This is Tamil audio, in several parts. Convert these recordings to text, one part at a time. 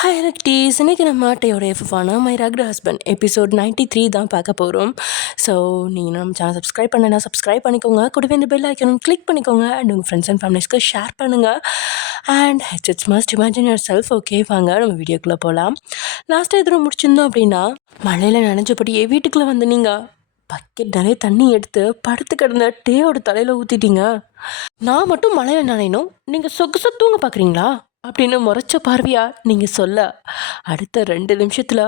ஹாய் ரெக்டீஸ், இன்றைக்கி நம்ம டேயோட எஃப்எஃபான மை ரக்டு ஹஸ்பண்ட் எபிசோட் 93 தான் பார்க்க போகிறோம். ஸோ நீங்கள் நம்ம சேனல் சப்ஸ்கிரைப் பண்ணனா சப்ஸ்கிரைப் பண்ணிக்கோங்க. கூடவே இந்த பெல் ஐக்கனும் கிளிக் பண்ணிக்கோங்க. அண்ட் உங்கள் ஃப்ரெண்ட்ஸ் அண்ட் ஃபேமிலிஸ்க்கு ஷேர் பண்ணுங்கள். And it's must imagine your self. Okay, வாங்க நம்ம வீடியோக்குள்ளே போகலாம். லாஸ்ட்டாக எதிரும் முடிச்சிருந்தோம் அப்படின்னா, மழையில் நனைஞ்சபடியே வீட்டுக்குள்ளே வந்து நீங்கள் பக்கெட் நிறைய தண்ணி எடுத்து படுத்து கிடந்த டேயோட தலையில் ஊற்றிட்டீங்க. நான் மட்டும் மழையில் நனையணும், நீங்கள் சொகுசு தூங்க பார்க்குறீங்களா அப்படின்னு முறைச்ச பார்வையா நீங்கள் சொல்ல, அடுத்த 2 நிமிஷத்தில்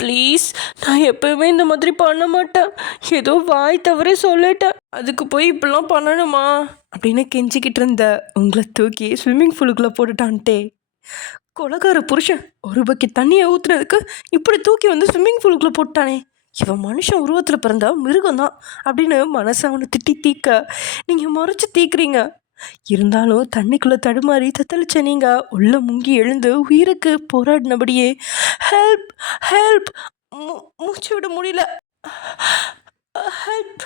ப்ளீஸ் நான் எப்பவுமே இந்த மாதிரி பண்ண மாட்டேன், ஏதோ வாய் தவறே சொல்லிட்டேன், அதுக்கு போய் இப்படிலாம் பண்ணணுமா அப்படின்னு கெஞ்சிக்கிட்டு இருந்த உங்களை தூக்கி ஸ்விம்மிங் பூலுக்குள்ளே போட்டுட்டான்ட்டே. கொலகார புருஷன் ஒரு பக்கெட் தண்ணியை ஊற்றுனதுக்கு இப்படி தூக்கி வந்து ஸ்விம்மிங் பூலுக்குள்ளே போட்டானே, இவன் மனுஷன் உருவத்தில் பிறந்த மிருகம் தான் அப்படின்னு மனசை அவனை திட்டி தீக்க நீங்கள் முறைச்சி தீக்குறீங்க. இருந்தாலும் தண்ணிக்குள்ளே தடுமாறி தத்தளிச்ச நீங்கள் உள்ள முங்கி எழுந்து உயிருக்கு போராடினபடியே ஹெல்ப் ஹெல்ப், மூச்சு விட முடியல, ஹெல்ப்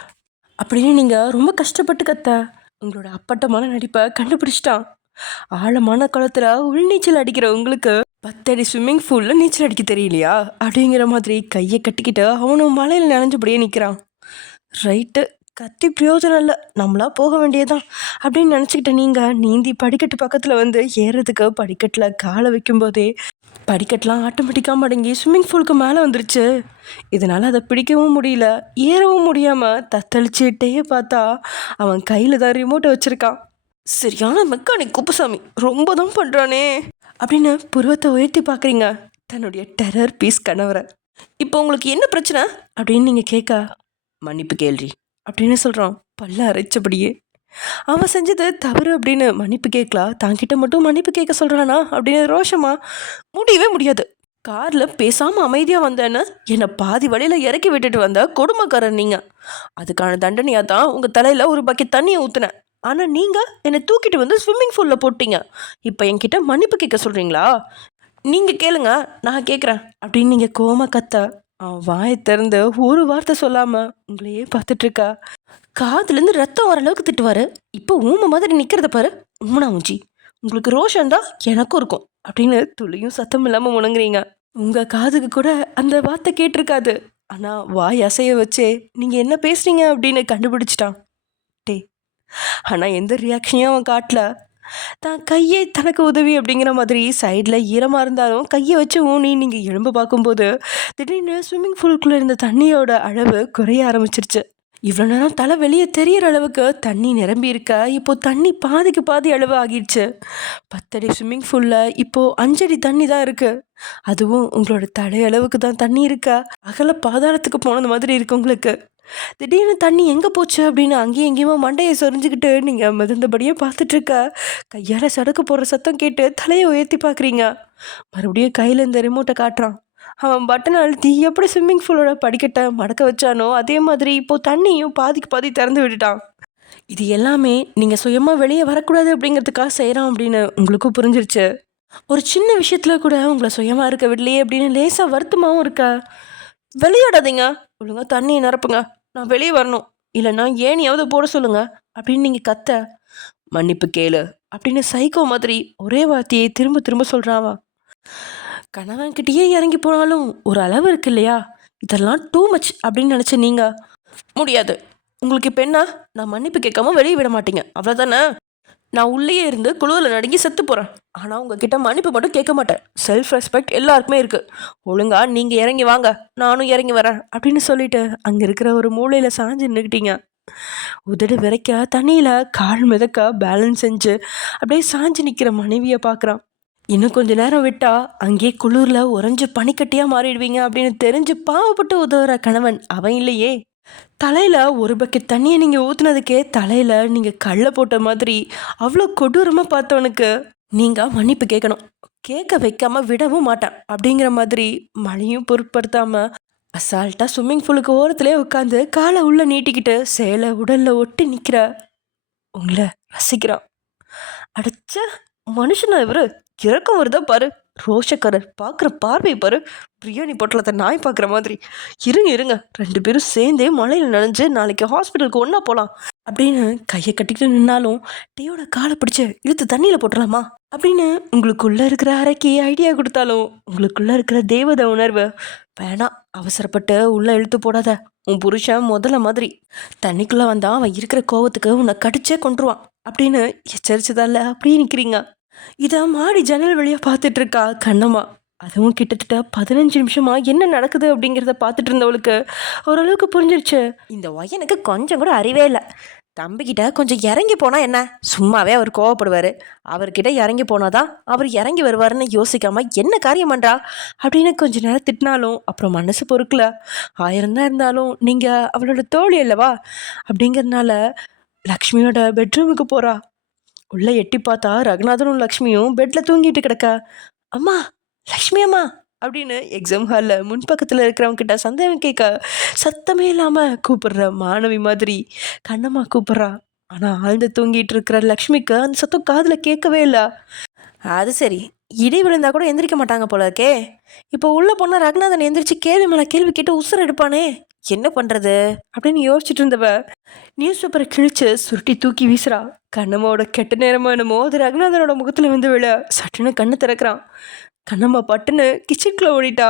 அப்படின்னு நீங்கள் ரொம்ப கஷ்டப்பட்டு கத்த உங்களோட அப்பட்டமான நடிப்பை கண்டுபிடிச்சிட்டான். ஆழமான குளத்துல உள்நீச்சல் அடிக்கிற உங்களுக்கு 10 அடி ஸ்விம்மிங் பூலில் நீச்சல் அடிக்க தெரியலையா அப்படிங்கிற மாதிரி கையை கட்டிக்கிட்டு அவனும் மலையில் நனைஞ்சபடியே நிற்கிறான். ரைட்டு, கத்தி பிரயோஜனம் இல்லை, நம்மளா போக வேண்டியதான் அப்படின்னு நினச்சிக்கிட்ட நீங்கள் நீந்தி படிக்கட்டு பக்கத்தில் வந்து ஏறுறதுக்கு படிக்கட்டில் காலை வைக்கும்போதே படிக்கட்டெலாம் ஆட்டோமேட்டிக்காக மடங்கி ஸ்விம்மிங் பூலுக்கு மேலே வந்துருச்சு. இதனால் அதை பிடிக்கவும் முடியல, ஏறவும் முடியாமல் தத்தளிச்சுட்டே பார்த்தா அவன் கையில் தான் ரிமோட்டை வச்சுருக்கான். சரியான மெக்கானிக் குப்புசாமி, ரொம்ப தான் பண்ணுறானே அப்படின்னு புருவத்தை உயர்த்தி பார்க்குறீங்க தன்னுடைய டெரர் பீஸ் கணவரை. இப்போ உங்களுக்கு என்ன பிரச்சனை அப்படின்னு நீங்கள் கேட்க, மன்னிப்பு கேள்வி அப்படின்னு சொல்கிறான் பல்ல அரைச்சபடியே. அவன் செஞ்சது தவறு அப்படின்னு மன்னிப்பு கேட்கலாம், தாங்கிட்ட மட்டும் மன்னிப்பு கேட்க சொல்கிறானா அப்படின்னு ரோஷமா. முடியவே முடியாது, காரில் பேசாமல் அமைதியாக வந்தேன்னு என்னை பாதி வழியில் இறக்கி விட்டுட்டு வந்த கொடுமைக்காரன் நீங்கள். அதுக்கான தண்டனையாக தான் உங்கள் தலையில் ஒரு பக்கெட் தண்ணியை ஊற்றுனேன். ஆனால் நீங்கள் என்னை தூக்கிட்டு வந்து ஸ்விம்மிங் பூலில் போட்டீங்க. இப்போ என்கிட்ட மன்னிப்பு கேட்க சொல்கிறீங்களா? நீங்கள் கேளுங்க, நான் கேட்குறேன் அப்படின்னு நீங்கள் கோமா கத்த அவன் வாயை திறந்து ஒரு வார்த்தை சொல்லாமல் உங்களையே பார்த்துட்ருக்கா. காதுலேருந்து ரத்தம் வர அளவுக்கு திட்டுவார். இப்போ ஊமை மாதிரி நிற்கிறத பாரு, ஊமனா மூஞ்சி, உங்களுக்கு ரோஷன் தான் எனக்கும் இருக்கும் அப்படின்னு துளியும் சத்தம் இல்லாமல் முணங்குறீங்க. உங்கள் காதுக்கு கூட அந்த வார்த்தை கேட்டிருக்காது, ஆனால் வாய் அசைய வச்சே நீங்கள் என்ன பேசுகிறீங்க அப்படின்னு கண்டுபிடிச்சிட்டான் டே. ஆனால் எந்த ரியாக்ஷனையும் அவன் காட்டல. தான் கையே தனக்கு உதவி அப்படிங்கிற மாதிரி சைடில் ஈரமாக இருந்தாலும் கையை வச்சு ஊனி நீங்கள் எழும்ப பார்க்கும்போது திடீர்னு ஸ்விம்மிங் பூலுக்குள்ளே இருந்த தண்ணியோட அளவு குறைய ஆரம்பிச்சிருச்சு. இவ்வளோ நேரம் தலை வெளியே தெரிகிற அளவுக்கு தண்ணி நிரம்பி இருக்க இப்போது தண்ணி பாதிக்கு பாதி அளவு ஆகிடுச்சு. 10 அடி ஸ்விம்மிங் பூலில் இப்போது 5 அடி தண்ணி தான் இருக்குது. அதுவும் உங்களோட தலை அளவுக்கு தான் தண்ணி இருக்கா, அகல பாதாளத்துக்கு போனது மாதிரி இருக்கு உங்களுக்கு. திடீர்னு தண்ணி எங்கே போச்சு அப்படின்னு அங்கேயும் எங்கேயுமா மண்டையை சொரிஞ்சுக்கிட்டு நீங்கள் மிதந்தபடியே பார்த்துட்ருக்க. கையால் சடக்கு போடுற சத்தம் கேட்டு தலையை உயர்த்தி பார்க்குறீங்க. மறுபடியும் கையில் இந்த ரிமோட்டை காட்டுறான். அவன் பட்டனை அழுத்தி எப்படி ஸ்விம்மிங் பூலோட படிக்கட்டை மடக்க வச்சானோ அதே மாதிரி இப்போது தண்ணியும் பாதிக்கு பாதி திறந்து விட்டுட்டான். இது எல்லாமே நீங்கள் சுயமாக வெளியே வரக்கூடாது அப்படிங்கிறதுக்காக செய்கிறான் அப்படின்னு உங்களுக்கும் புரிஞ்சிருச்சு. ஒரு சின்ன விஷயத்தில் கூட உங்களை சுயமாக இருக்க விடலையே அப்படின்னு லேசாக வருத்தமாகவும் இருக்கா. விளையாடாதீங்க, ஒழுங்கா தண்ணியை நிரப்புங்க, நான் வெளியே வரணும், இல்லைன்னா ஏனியாவது போட சொல்லுங்க அப்படின்னு நீங்கள் கத்த, மன்னிப்பு கேளு அப்படின்னு சைக்கோ மாதிரி ஒரே வார்த்தையை திரும்ப திரும்ப சொல்கிறாவா. கணவன்கிட்டயே இறங்கி போனாலும் ஒரு அளவு இருக்கு இல்லையா, இதெல்லாம் டூ மச் அப்படின்னு நினச்ச நீங்கள். முடியாது, உங்களுக்கு இப்போ என்ன, நான் மன்னிப்பு கேட்காம வெளியே விட மாட்டீங்க அவ்வளோதானே. நான் உள்ளே இருந்து குழுவில் நடுங்கி செத்து போகிறேன், ஆனால் உங்ககிட்ட மன்னிப்பு மட்டும் கேட்க மாட்டேன். செல்ஃப் ரெஸ்பெக்ட் எல்லாருக்குமே இருக்குது, ஒழுங்கா நீங்கள் இறங்கி வாங்க, நானும் இறங்கி வரேன் அப்படின்னு சொல்லிட்டு அங்கே இருக்கிற ஒரு மூலையில் சாஞ்சு நின்றுக்கிட்டீங்க. உதடு விரைக்க தண்ணியில் கால் மிதக்க பேலன்ஸ் செஞ்சு அப்படியே சாஞ்சு நிற்கிற மனைவியை பார்க்குறான். இன்னும் கொஞ்சம் நேரம் விட்டால் அங்கேயே குளிரில் உறைஞ்சு பனிக்கட்டியாக மாறிடுவீங்க அப்படின்னு தெரிஞ்சு பாவப்பட்டு உதவுற கணவன் அவன் இல்லையே. தலையில் ஒரு பக்கெட் தண்ணியை நீங்கள் ஊற்றுனதுக்கே தலையில் நீங்கள் கல்லை போட்ட மாதிரி அவ்வளோ கொடூரமாக பார்த்தவனுக்கு நீங்கள் மன்னிப்பு கேட்கணும், கேட்க வைக்காமல் விடவும் மாட்டேன் அப்படிங்கிற மாதிரி மழையும் பொருட்படுத்தாமல் அசால்ட்டாக ஸ்விம்மிங் பூலுக்கு ஓரத்துலேயே உட்காந்து காலை உள்ளே நீட்டிக்கிட்டு சேலை உடலில் ஒட்டி நிற்கிற உங்களை ரசிக்கிறான். அடிச்ச மனுஷனா இவர், இறக்கம் வருதா பாரு, ரோஷக்காரர் பார்க்குற பார்வை பாரு, பிரியாணி பொட்டலத்தை நாய் பார்க்குற மாதிரி. இருங்க 2 பேரும் சேர்ந்தே மழையில் நனைஞ்சு நாளைக்கு ஹாஸ்பிட்டலுக்கு ஒன்றா போகலாம் அப்படின்னு கையை கட்டிக்கிட்டு நின்னாலும் டேயோட காலை பிடிச்சு இழுத்து தண்ணியில் போட்டுடலாமா அப்படின்னு உங்களுக்குள்ள இருக்கிற அறைக்கு ஐடியா கொடுத்தாலும் உங்களுக்குள்ள இருக்கிற தேவதை உணர்வு வேணாம், அவசரப்பட்டு உள்ள இழுத்து போடாத, உன் புருஷன் முதல்ல மாதிரி தண்ணிக்குள்ள வந்தா அவன் இருக்கிற கோவத்துக்கு உன்னை கடிச்சே கொண்டுருவான் அப்படின்னு எச்சரிச்சதால அப்படியே நிற்கிறீங்க. இதை மாடி ஜன்னல் வழியா பார்த்துட்டு இருக்கா கண்ணம்மா. அதுவும் கிட்டத்தட்ட 15 நிமிஷமா என்ன நடக்குது அப்படிங்கிறத பார்த்துட்டு இருந்தவளுக்கு ஓரளவுக்கு புரிஞ்சிருச்சு. இந்த ஒய்யனுக்கு கொஞ்சம் கூட அறிவே இல்லை. தம்பிக்கிட்ட கொஞ்சம் இறங்கி போனால் என்ன, சும்மாவே அவர் கோவப்படுவார், அவர்கிட்ட இறங்கி போனாதான் அவர் இறங்கி வருவாருன்னு யோசிக்காம என்ன காரியம் பண்ணுறா அப்படின்னு கொஞ்ச நேரம் திட்டினாலும் அப்புறம் மனசு பொறுக்கல. 1000 தான் இருந்தாலும் நீங்கள் அவளோட தோழி அல்லவா அப்படிங்கிறதுனால லக்ஷ்மியோட பெட்ரூமுக்கு போகிறா. உள்ளே எட்டி பார்த்தா ரகுநாதனும் லக்ஷ்மியும் பெட்டில் தூங்கிட்டு கிடக்கா. அம்மா, லக்ஷ்மி அம்மா அப்படின்னு எக்ஸாம் ஹாலில் முன்பக்கத்தில் இருக்கிறவங்க கிட்ட சந்தேகம் கேட்க சத்தமே இல்லாமல் கூப்பிடுற மாணவி மாதிரி கண்ணம்மா கூப்பிட்றா. ஆனால் ஆழ்ந்து தூங்கிட்டு இருக்கிற லக்ஷ்மிக்கு அந்த சத்தம் காதில் கேட்கவே இல்லை. அது சரி, இடி விழுந்தா கூட எந்திரிக்க மாட்டாங்க போல இருக்கே. இப்போ உள்ள போனால் ரகுநாதன் எந்திரிச்சு கேள்வி மேலே கேள்வி கேட்டு உசுர எடுப்பானே, என்ன பண்ணுறது அப்படின்னு யோசிச்சுட்டு இருந்தவ நியூஸ் பேப்பரை கிழிச்சு சுருட்டி தூக்கி வீசுறா. கண்ணம்மாவோட கெட்ட நேரமோ என்னமோ அது ரகுநாதனோட முகத்தில் வந்து விழ சட்டுன்னு கண்ணு திறக்கிறான். கண்ணம்மா பட்டுன்னு கிச்சனுக்குள்ளே ஓடிட்டா.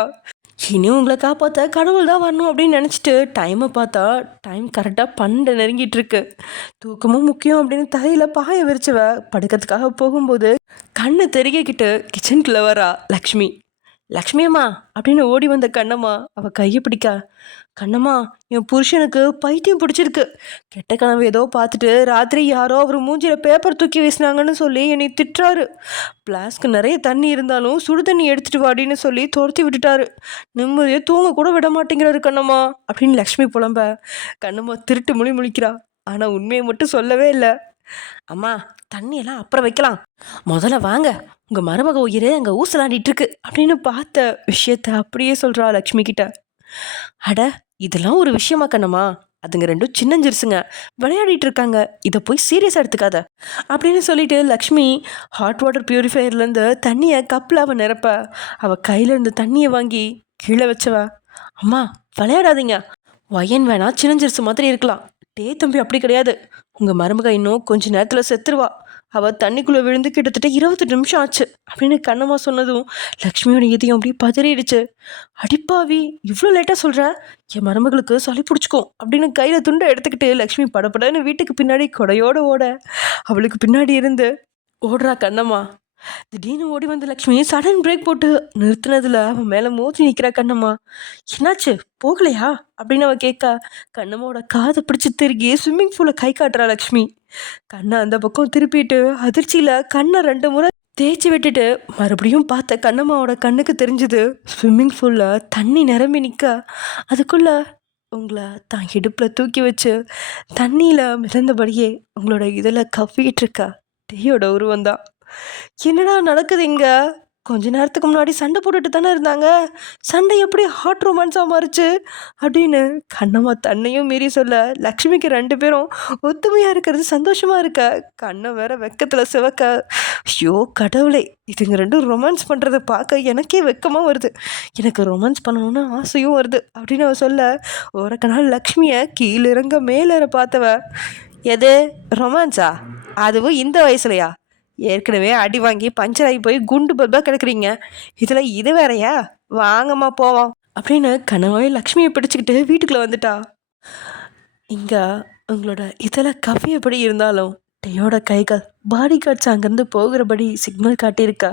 இனி உங்களை காப்பாற்ற கடவுள் தான் வரணும் அப்படின்னு நினச்சிட்டு டைமை பார்த்தா டைம் கரெக்டாக 12 நெருங்கிட்டு இருக்கு. தூக்கமும் முக்கியம் அப்படின்னு தலையில் பாய விரிச்சவ படுக்கிறதுக்காக போகும்போது கண்ணு தெருகிக்கிட்டு கிச்சனுக்குள்ளே வரா லக்ஷ்மி. லக்ஷ்மி அம்மா அப்படின்னு ஓடி வந்த கண்ணம்மா அவள் கையை பிடிக்க, கண்ணம்மா, என் புருஷனுக்கு பைத்தியம் பிடிச்சிருக்கு. கெட்ட கனவு ஏதோ பார்த்துட்டு ராத்திரி யாரோ அவர் மூஞ்சியில் பேப்பர் தூக்கி வீசினாங்கன்னு சொல்லி என்னை திட்டுறாரு. பிளாஸ்க்கு நிறைய தண்ணி இருந்தாலும் சுடு தண்ணி எடுத்துட்டு வாடின்னு சொல்லி துரத்தி விட்டுட்டாரு. நிம்மதியை தூங்க கூட விட மாட்டேங்கிறாரு கண்ணம்மா அப்படின்னு லக்ஷ்மி புலம்ப. கண்ணம்மா திருட்டு முழிக்கிறா. ஆனால் உண்மையை மட்டும் சொல்லவே இல்லை. அம்மா, தண்ணியெல்லாம் அப்புறம் வைக்கலாம், முதல்ல வாங்க, உங்கள் மருமக உயிரே அங்கே ஊசலாண்டிட்டு இருக்கு அப்படின்னு பார்த்த விஷயத்த அப்படியே சொல்கிறா லக்ஷ்மி கிட்ட. அட, இதெல்லாம் ஒரு விஷயமா கண்ணம்மா, அதுங்க ரெண்டும் சின்னஞ்சிருசுங்க, விளையாடிட்டு இருக்காங்க, இதை போய் சீரியஸாக எடுத்துக்காத அப்படின்னு சொல்லிட்டு லக்ஷ்மி ஹாட் வாட்டர் பியூரிஃபையர்லேருந்து தண்ணியை கப்பில் அவள் நிரப்ப அவள் கையில் இருந்து தண்ணியை வாங்கி கீழே வச்சவ. அம்மா, விளையாடாதீங்க, வயன் வேணா சின்னஞ்சிருசு மாதிரி இருக்கலாம், டே தம்பி அப்படி கிடையாது, உங்கள் மருமக இன்னும் கொஞ்ச நேரத்தில் செத்துருவா, அவள் தண்ணிக்குள்ளே விழுந்து கிட்டத்தட்ட 28 நிமிஷம் ஆச்சு அப்படின்னு கண்ணம்மா சொன்னதும் லக்ஷ்மியோட இதயம் அப்படி பதறிடுச்சு. அடிப்பாவி, இவ்வளோ லேட்டாக சொல்கிற, என் மருமகளுக்கு சளி பிடிச்சிக்கும் அப்படின்னு கையில் துண்டை எடுத்துக்கிட்டு லக்ஷ்மி படப்படன்னு வீட்டுக்கு பின்னாடி கொடையோடு ஓட அவளுக்கு பின்னாடி இருந்து ஓடுறா கண்ணம்மா. திடீர்னு ஓடி வந்த லக்ஷ்மி சடன் பிரேக் போட்டு நிறுத்தினதுல அவன் மேலே மோதி நிற்கிறா கண்ணம்மா. என்னாச்சு, போகலையா அப்படின்னு அவள் கேட்க கண்ணம்மாவோட காதை பிடிச்சி திருகி ஸ்விம்மிங் பூலில் கை காட்டுறா லக்ஷ்மி. கண்ணை அந்த பக்கம் திருப்பிட்டு அதிர்ச்சியில் கண்ணை 2 முறை தேய்ச்சி விட்டுட்டு மறுபடியும் பார்த்த கண்ணம்மாவோட கண்ணுக்கு தெரிஞ்சுது ஸ்விம்மிங் பூலில் தண்ணி நிரம்பி நிற்க அதுக்குள்ள உங்களை தான் இடுப்பில் தூக்கி வச்சு தண்ணியில் மிதந்தபடியே உங்களோட இதில் கவ்விக்கிட்டு இருக்கா டேயோட உருவம் தான். என்னடா நடக்குது இங்க? கொஞ்ச நேரத்துக்கு முன்னாடி சண்டை போட்டுட்டு தானே இருந்தாங்க, சண்டை எப்படி ஹாட் ரொமான்ஸாக மாறுச்சு அப்படின்னு கண்ணம்மா தன்னையும் மீறி சொல்ல லக்ஷ்மிக்கு 2 பேரும் ஒத்துமையாக இருக்கிறது சந்தோஷமாக இருக்க கண்ணை வேற வெக்கத்தில் சிவக்க. ஐயோ கடவுளே, இதுங்க 2 ரொமான்ஸ் பண்ணுறதை பார்க்க எனக்கே வெக்கமாக வருது, எனக்கு ரொமான்ஸ் பண்ணணும்னு ஆசையும் வருது அப்படின்னு அவ சொல்ல ஓரக்கனால் லக்ஷ்மியை கீழிறங்க மேலேற பார்த்தவ, எது ரொமான்ஸா, அதுவும் இந்த வயசுலையா, ஏற்கனவே அடி வாங்கி பஞ்சர் ஆகி போய் குண்டு பல்பாக கிடக்குறீங்க, இதில் இது வேறையா, வாங்கம்மா போவோம் அப்படின்னு கனவாய் லக்ஷ்மியை பிடிச்சிக்கிட்டு வீட்டுக்குள்ளே வந்துட்டா. இங்கே உங்களோட இதில் கவ்வியபடி இருந்தாலும் டேயோட கைகள் பாடி கார்ட்ஸ் அங்கேருந்து போகிறபடி சிக்னல் காட்டியிருக்கா.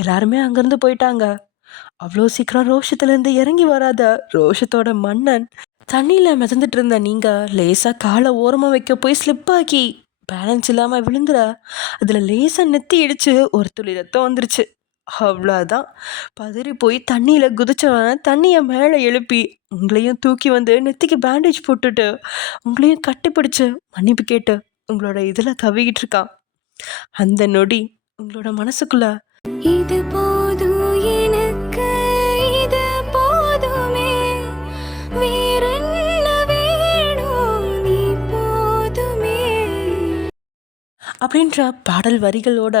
எல்லாருமே அங்கேருந்து போயிட்டாங்க. அவ்வளோ சீக்கிரம் ரோஷத்துலேருந்து இறங்கி வராத ரோஷத்தோட மன்னன் தண்ணியில் மிதந்துட்டு இருந்த நீங்கள் லேசாக காலை ஓரமாக வைக்க போய் ஸ்லிப்பாக்கி பேலன்ஸ் இல்லாமல் விழுந்துட அதில் லேசாக நெத்தி இடிச்சு ஒரு துளி ரத்தம் வந்துருச்சு. அவ்வளோதான், பதறி போய் தண்ணியில் குதிச்சவன் தண்ணியை மேலே எழுப்பி உங்களையும் தூக்கி வந்து நெத்திக்கு பேண்டேஜ் போட்டுட்டு உங்களையும் கட்டிப்பிடிச்சு மன்னிப்பு கேட்டு உங்களோட இதில் கவிக்கிட்டு இருக்கான். அந்த நொடி உங்களோட மனசுக்குள்ள இது போதும் எனக்கு, இது போதுமே, வேறென்ன வேணும், நீ போதுமே அப்படின்ற பாடல் வரிகளோட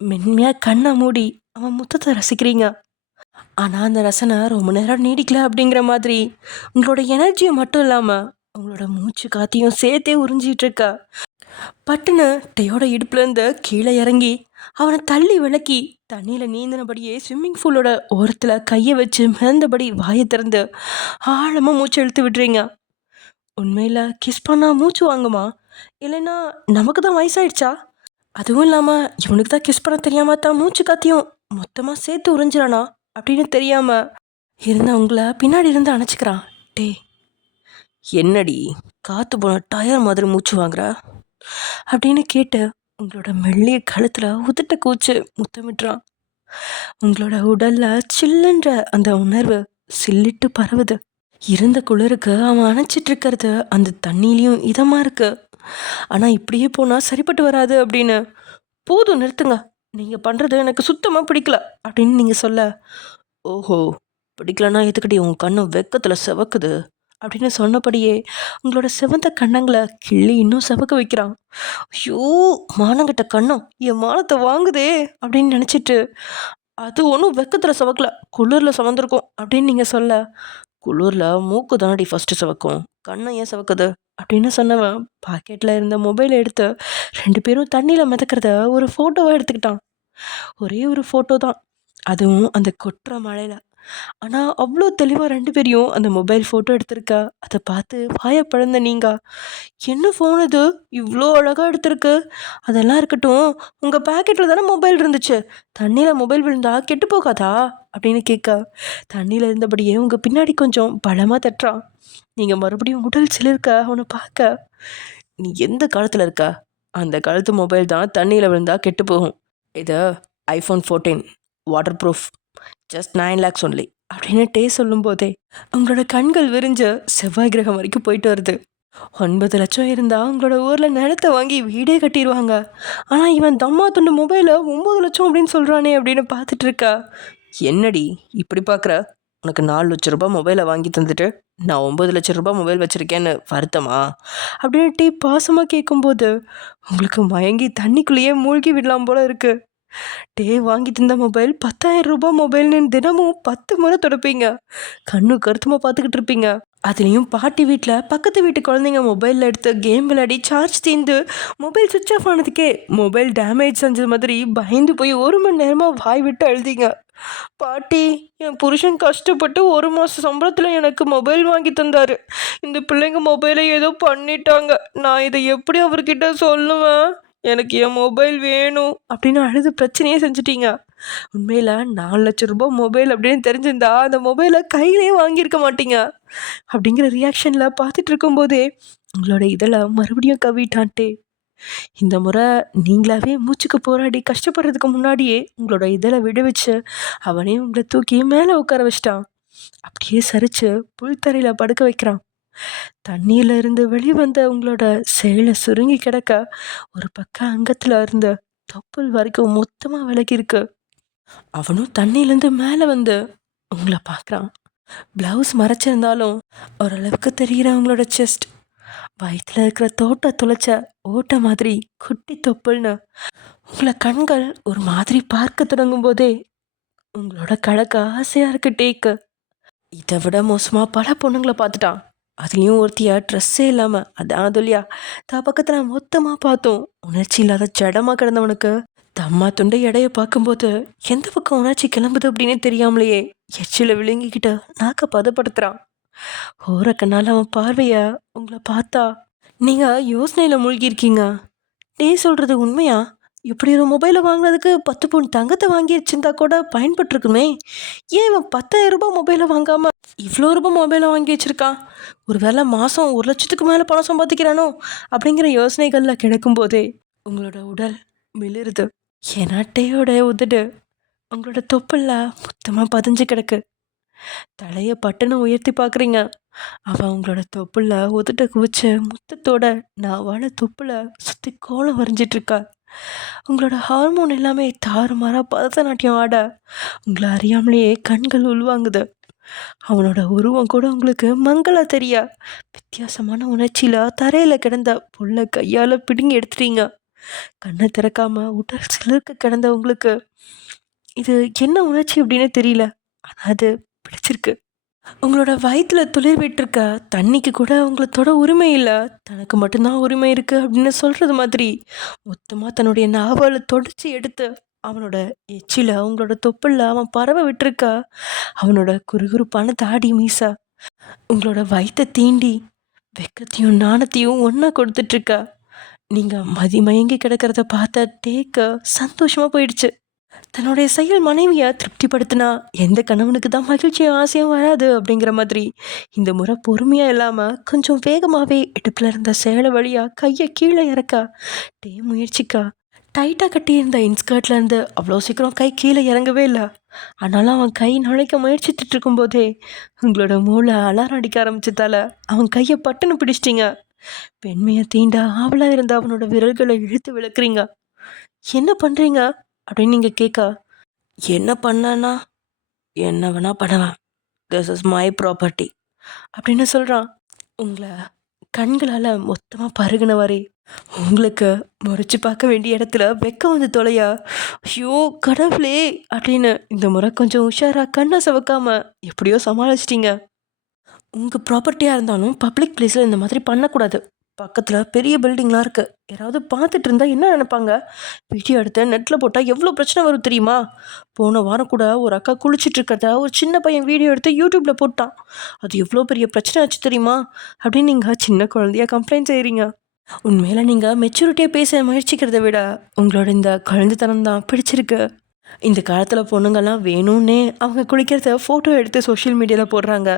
மென்மையாக கண்ணை மூடி அவன் முத்தத்தை ரசிக்கிறீங்க. ஆனால் அந்த ரசனை ரொம்ப நேரம் நீடிக்கல அப்படிங்கிற மாதிரி உங்களோட எனர்ஜியை மட்டும் இல்லாமல் அவங்களோட மூச்சு காத்தையும் சேர்த்தே உறிஞ்சிட்டு இருக்கா. பட்டுன்னு டேயோட இடுப்புல இருந்து கீழே இறங்கி அவனை தள்ளி விலக்கி தண்ணியில் நீந்தினபடியே ஸ்விம்மிங் பூலோட ஓரத்தில் கையை வச்சு மிதந்தபடி வாயை திறந்து ஆழமாக மூச்சு இழுத்து விடுறீங்க. உண்மையில் கிஸ் பண்ணா மூச்சு வாங்குமா, இல்லைன்னா நமக்கு தான் வயசாயிடுச்சா? அதுவும் இல்லாமல் இவனுக்கு தான் கிஸ் பண்ண தெரியாம தான் மூச்சு காத்தியும் மொத்தமாக சேர்த்து உறிஞ்சிறானா அப்படின்னு தெரியாம இருந்த உங்களை பின்னாடி இருந்து அணைச்சிக்கிறான். டே, என்னடி காத்து போன டயர் மாதிரி மூச்சு வாங்குற அப்படின்னு கேட்டு உங்களோட மெல்லிய கழுத்துல உதட்ட கூச்சு முத்தமிட்டுறான். உங்களோட உடல்ல சில்லுன்ற அந்த உணர்வு சில்லிட்டு பரவுது. இருந்த குளிருக்கு அவன் அணைச்சிட்டு இருக்கிறது அந்த தண்ணியிலையும் இதமா இருக்கு. ஆனா இப்படியே போனா சரிப்பட்டு வராது அப்படின்னு, போதும் நிறுத்துங்க, நீங்க பண்றது எனக்கு சுத்தமா பிடிக்கல அப்படின்னு நீங்க சொல்ல, ஓஹோ பிடிக்கலன்னா எதுக்கடி உன் கண்ணு வெக்கத்துல செவக்குது அப்படின்னு சொன்னபடியே உங்களோட சிவந்த கண்ணங்களை கிள்ளி இன்னும் செவக்க வைக்கிறான். ஐயோ, மானங்கிட்ட கண்ணம் என் மானத்தை வாங்குதே அப்படின்னு நினச்சிட்டு, அது ஒன்றும் வெக்கத்தில் செவக்கல, குளிரில் செவந்திருக்கும் அப்படின்னு நீங்கள் சொல்ல, குளிரில் மூக்கு தானடி ஃபஸ்ட்டு செவக்கும், கண்ணை ஏன் செவக்குது அப்படின்னு சொன்னவன் பாக்கெட்டில் இருந்த மொபைலை எடுத்து 2 பேரும் தண்ணியில் மிதக்கிறத ஒரு ஃபோட்டோவாக எடுத்துக்கிட்டான். ஒரே ஒரு ஃபோட்டோ தான், அதுவும் அந்த கொட்டுற மழையில். ஆனால் அவ்வளோ தெளிவாக 2 பேரையும் அந்த மொபைல் ஃபோட்டோ எடுத்திருக்கா. அதை பார்த்து வாயை பிளந்த நீங்க, என்ன ஃபோன் இது இவ்வளோ அழகாக எடுத்திருக்கு, அதெல்லாம் இருக்கட்டும், உங்கள் பேக்கெட்டில் தானே மொபைல் இருந்துச்சு, தண்ணியில் மொபைல் விழுந்தா கெட்டு போகாதா அப்படின்னு கேட்க, தண்ணியில் இருந்தபடியே உங்கள் பின்னாடி கொஞ்சம் பலமாக தட்டுறான். நீங்கள் மறுபடியும் உடல் சிலிர்க்க அவனை பார்க்க, நீ எந்த காலத்தில் இருக்க, அந்த காலத்து மொபைல் தான் தண்ணியில் விழுந்தா கெட்டு போகும், இது iPhone 14 water proof, just 9 lakhs only அப்படின்னு டே சொல்லும் போதே உங்களோட கண்கள் விரிஞ்சு செவ்வாய் கிரகம் வரைக்கும் போயிட்டு வருது. 9 லட்சம் இருந்தா உங்களோட ஊரில் நிலத்தை வாங்கி வீடே கட்டிடுவாங்க. ஆனால் இவன் தம்மா துண்டு மொபைலை 9 லட்சம் அப்படின்னு சொல்கிறானே அப்படின்னு பார்த்துட்டு இருக்கா. என்னடி இப்படி பார்க்குற, உனக்கு 4 லட்ச ரூபாய் மொபைலை வாங்கி தந்துட்டு நான் 9 லட்ச ரூபாய் மொபைல் வச்சுருக்கேன்னு வருத்தமா அப்படின்னு டீ பாசமாக கேட்கும்போது உங்களுக்கு மயங்கி தண்ணிக்குள்ளேயே மூழ்கி விடலாம் போல இருக்கு. டே வாங்கி தந்த மொபைல் 10,000 ரூபாய் மொபைல்னு தினமும் 10 முறை தொடப்பீங்க, கண்ணு கருத்துமாக பார்த்துக்கிட்டு இருப்பீங்க. அதுலேயும் பாட்டி வீட்டில் பக்கத்து வீட்டு குழந்தைங்க மொபைலில் எடுத்து கேம் விளையாடி சார்ஜ் தீர்ந்து மொபைல் சுவிட்ச் ஆஃப் ஆனதுக்கே மொபைல் டேமேஜ் செஞ்சது மாதிரி பயந்து போய் 1 மணி நேரமாக வாய் விட்டு அழுதிங்க. பாட்டி, என் புருஷன் கஷ்டப்பட்டு 1 மாத சம்பளத்தில் எனக்கு மொபைல் வாங்கி தந்தார், இந்த பிள்ளைங்க மொபைலை ஏதோ பண்ணிட்டாங்க, நான் இதை எப்படி அவர்கிட்ட சொல்லுவேன், எனக்கு என் மொபைல் வேணும் அப்படின்னு அழுது பிரச்சனையே செஞ்சிட்டீங்க. உண்மையில் 4 லட்ச ரூபாய் மொபைல் அப்படின்னு தெரிஞ்சிருந்தா அந்த மொபைலை கையிலே வாங்கியிருக்க மாட்டீங்க அப்படிங்கிற ரியாக்ஷனில் பார்த்துட்டு இருக்கும்போதே உங்களோட இதில் மறுபடியும் கவிட்டான்ட்டே. இந்த முறை நீங்களாவே மூச்சுக்கு போராடி கஷ்டப்படுறதுக்கு முன்னாடியே உங்களோட இதில் விடுவிச்சு அவனே உங்களை தூக்கி மேலே உட்கார வச்சிட்டான். அப்படியே சரிச்சு புல்தரையில் படுக்க வைக்கிறான். தண்ணியில இருந்து வெளிவந்த உங்களோட சேலை சுருங்கி கிடக்க ஒரு பக்கம் அங்கத்துல இருந்த தொப்புள் வரைக்கும் மொத்தமா விலகி இருக்கு. அவனும் தண்ணியிலேருந்து மேலே வந்து உங்களை பார்க்குறான். ப்ளவுஸ் மறைச்சிருந்தாலும் ஓரளவுக்கு தெரிகிற உங்களோட செஸ்ட், வயிற்றுல இருக்கிற தோட்ட துளைச்ச ஓட்ட மாதிரி குட்டி தொப்புள்னு உங்களை கண்கள் ஒரு மாதிரி பார்க்க தொடங்கும் போதே உங்களோட கழக்க ஆசையாக இருக்கு டேக்கு. இதை விட மோசமாக பல பொண்ணுங்களை பார்த்துட்டான். அதுலேயும் ஒருத்தியா ட்ரெஸ்ஸே இல்லாமல், அதான் அதுலையா தான் பக்கத்தில் மொத்தமாக பார்த்தோம் உணர்ச்சி இல்லாத ஜடமாக கிடந்தவனுக்கு தம்மா துண்டை எடையை பார்க்கும்போது எந்த பக்கம் உணர்ச்சி கிளம்புது அப்படின்னு தெரியாமலேயே எச்சில விழுங்கிக்கிட்டு நாக்க பதப்படுத்துகிறான். ஓர கண்ணால் அவன் பார்வைய உங்களை பார்த்தா நீங்கள் யோசனையில் மூழ்கியிருக்கீங்க. டே சொல்கிறது உண்மையா? இப்படி ஒரு மொபைலை வாங்கினதுக்கு 10 பவுன் தங்கத்தை வாங்கி வச்சிருந்தா கூட பயன்பட்டுருக்குமே, ஏன் இவன் 10,000 ரூபாய் மொபைலை வாங்காமல் இவ்வளோ ரூபாய் மொபைலை வாங்கி வச்சுருக்கான், ஒரு வேளை மாதம் 1 லட்சத்துக்கு மேலே பணம் சம்பாதிக்கிறானோ அப்படிங்கிற யோசனைகளில் கிடக்கும் போதே உங்களோட உடல் மிளிருது. ஏன்னா டேயோட உதடு உங்களோட தொப்புல மொத்தமாக பதிஞ்சு கிடக்கு. தலையை பட்டுன்னு உயர்த்தி பார்க்குறீங்க. அவன் உங்களோட தொப்புல உதட்ட குவிச்சு முத்தத்தோட நாவான தொப்புல சுற்றி கோலம் வரைஞ்சிட்ருக்கா. உங்களோட ஹார்மோன் எல்லாமே தாறுமாறாக பரதநாட்டியம் ஆட உங்களை அறியாமலேயே கண்கள் உள்வாங்குது. அவனோட உருவம் கூட உங்களுக்கு மங்களா தெரியா வித்தியாசமான உணர்ச்சியில் தரையில் கிடந்த புல்லை கையால் பிடுங்கி எடுத்துட்டீங்க. கண்ணை திறக்காம உடல் சிலிர்க்க கிடந்த உங்களுக்கு இது என்ன உணர்ச்சி அப்படின்னு தெரியல, ஆனால் அது பிடிச்சிருக்கு. உங்களோட வயித்துல துளிர் விட்டுருக்க தண்ணிக்கு கூட உங்கள தொட உரிமை இல்ல. தனக்கு மட்டும்தான் உரிமை இருக்கு அப்படின்னு சொல்றது மாதிரி, மொத்தமா தன்னுடைய நாவால தொடச்சு எடுத்து, அவனோட எச்சில உங்களோட தொப்புள்ல அவன் பரவ விட்டுருக்கா. அவனோட குறுகுறுப்பான தாடி மீச உங்களோட வயித்த தீண்டி, வெக்கத்தையும் நாணத்தையும் ஒண்ணா கொடுத்துட்ருக்கா. நீங்க மதிமயங்கி கிடக்கிறத பார்த்த டேக்க சந்தோஷமா போயிடுச்சு. தன்னுடைய செயல் மனைவிய திருப்திப்படுத்தினா எந்த கணவனுக்கு தான் மகிழ்ச்சியும் ஆசையும் வராது அப்படிங்கிற மாதிரி இந்த முறை பொறுமையா இல்லாம கொஞ்சம் வேகமாவே இடுப்புல இருந்த சேலை வழியா கையை கீழே இறக்கா. டே முயற்சிக்கா. டைட்டா கட்டியிருந்த இன்ஸ்கர்ட்ல இருந்து அவ்வளோ சீக்கிரம் கை கீழே இறங்கவே இல்லை. ஆனாலும் அவன் கை நுழைக்க முயற்சித்துட்டு இருக்கும் போதே உங்களோட மூளை அலாரம் அடிக்க ஆரம்பிச்சதால அவன் கையை பட்டுன்னு பிடிச்சிட்டீங்க. பெண்மையை தீண்ட ஆவலா இருந்த அவனோட விரல்களை இழுத்து விளக்குறீங்க. என்ன பண்றீங்க அப்படின்னு நீங்க கேட்க, என்ன பண்ணனா என்ன வேணா பண்ணுவேன், திஸ் இஸ் மை ப்ராப்பர்ட்டி அப்படின்னு சொல்றான். உங்களை கண்களால் மொத்தமாக பருகினவரே உங்களுக்கு முறைச்சு பார்க்க வேண்டிய இடத்துல வெக்கம் வந்து தொலையா. ஐயோ கடவுளே அப்படின்னு இந்த முறை கொஞ்சம் உஷாரா கண்ணை சவக்காம எப்படியோ சமாளிச்சிட்டீங்க. உங்கள் ப்ராப்பர்ட்டியாக இருந்தாலும் பப்ளிக் பிளேஸில் இந்த மாதிரி பண்ணக்கூடாது. பக்கத்தில் பெரிய பில்டிங்லாம் இருக்குது. யாராவது பார்த்துட்டு இருந்தால் என்ன நினைப்பாங்க? வீடியோ எடுத்து நெட்டில் போட்டால் எவ்வளோ பிரச்சனை வரும் தெரியுமா? போன வாரம் கூட ஒரு அக்கா குளிச்சுட்டு இருக்கிறத ஒரு சின்ன பையன் வீடியோ எடுத்து யூடியூப்பில் போட்டான். அது எவ்வளோ பெரிய பிரச்சனை ஆச்சு தெரியுமா அப்படின்னு நீங்கள் சின்ன குழந்தையா கம்ப்ளைண்ட் செய்கிறீங்க. உண்மையில் நீங்கள் மெச்சூரிட்டியாக பேச முயற்சிக்கிறத விட உங்களோட இந்த குழந்தைத்தனம் தான் பிடிச்சிருக்கு. இந்த காலத்தில் பொண்ணுங்கள்லாம் வேணும்னே அவங்க குளிக்கிறத ஃபோட்டோ எடுத்து சோஷியல் மீடியாவில் போடுறாங்க.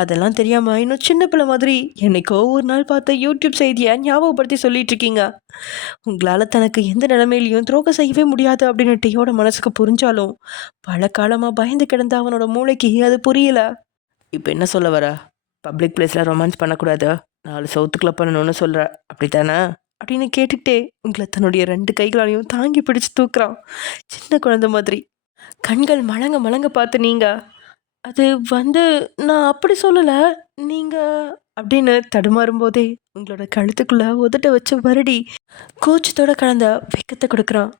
அதெல்லாம் தெரியாமல் இன்னும் சின்ன பிள்ளை மாதிரி என்னைக்கோ ஒரு நாள் பார்த்த யூடியூப் செய்தியை ஞாபகப்படுத்தி சொல்லிட்டு இருக்கீங்க. உங்களால் தனக்கு எந்த நிலைமையிலையும் துரோகம் செய்யவே முடியாது அப்படின்னு டீயோட மனசுக்கு புரிஞ்சாலும் பல காலமாக பயந்து கிடந்த அவனோட மூளைக்கு அது புரியல. இப்போ என்ன சொல்ல வர? பப்ளிக் பிளேஸில் ரொமான்ஸ் பண்ணக்கூடாது, 4 சவுத்துக்குள்ள பண்ணணும்னு சொல்கிற அப்படித்தானே அப்படின்னு கேட்டுக்கிட்டே உங்களை தன்னுடைய 2 கைகளாலையும் தாங்கி பிடிச்சு தூக்குறான், சின்ன குழந்தை மாதிரி. கண்கள் மலங்க மலங்க பார்த்து நீங்க, அது வந்து நான் அப்படி சொல்லலை, நீங்க அப்படின்னு தடுமாறும் போதே உங்களோட கழுத்துக்குள்ள உதட்ட வச்சு வருடி கூச்சத்தோட கலந்த வெக்கத்தை கொடுக்குறான்.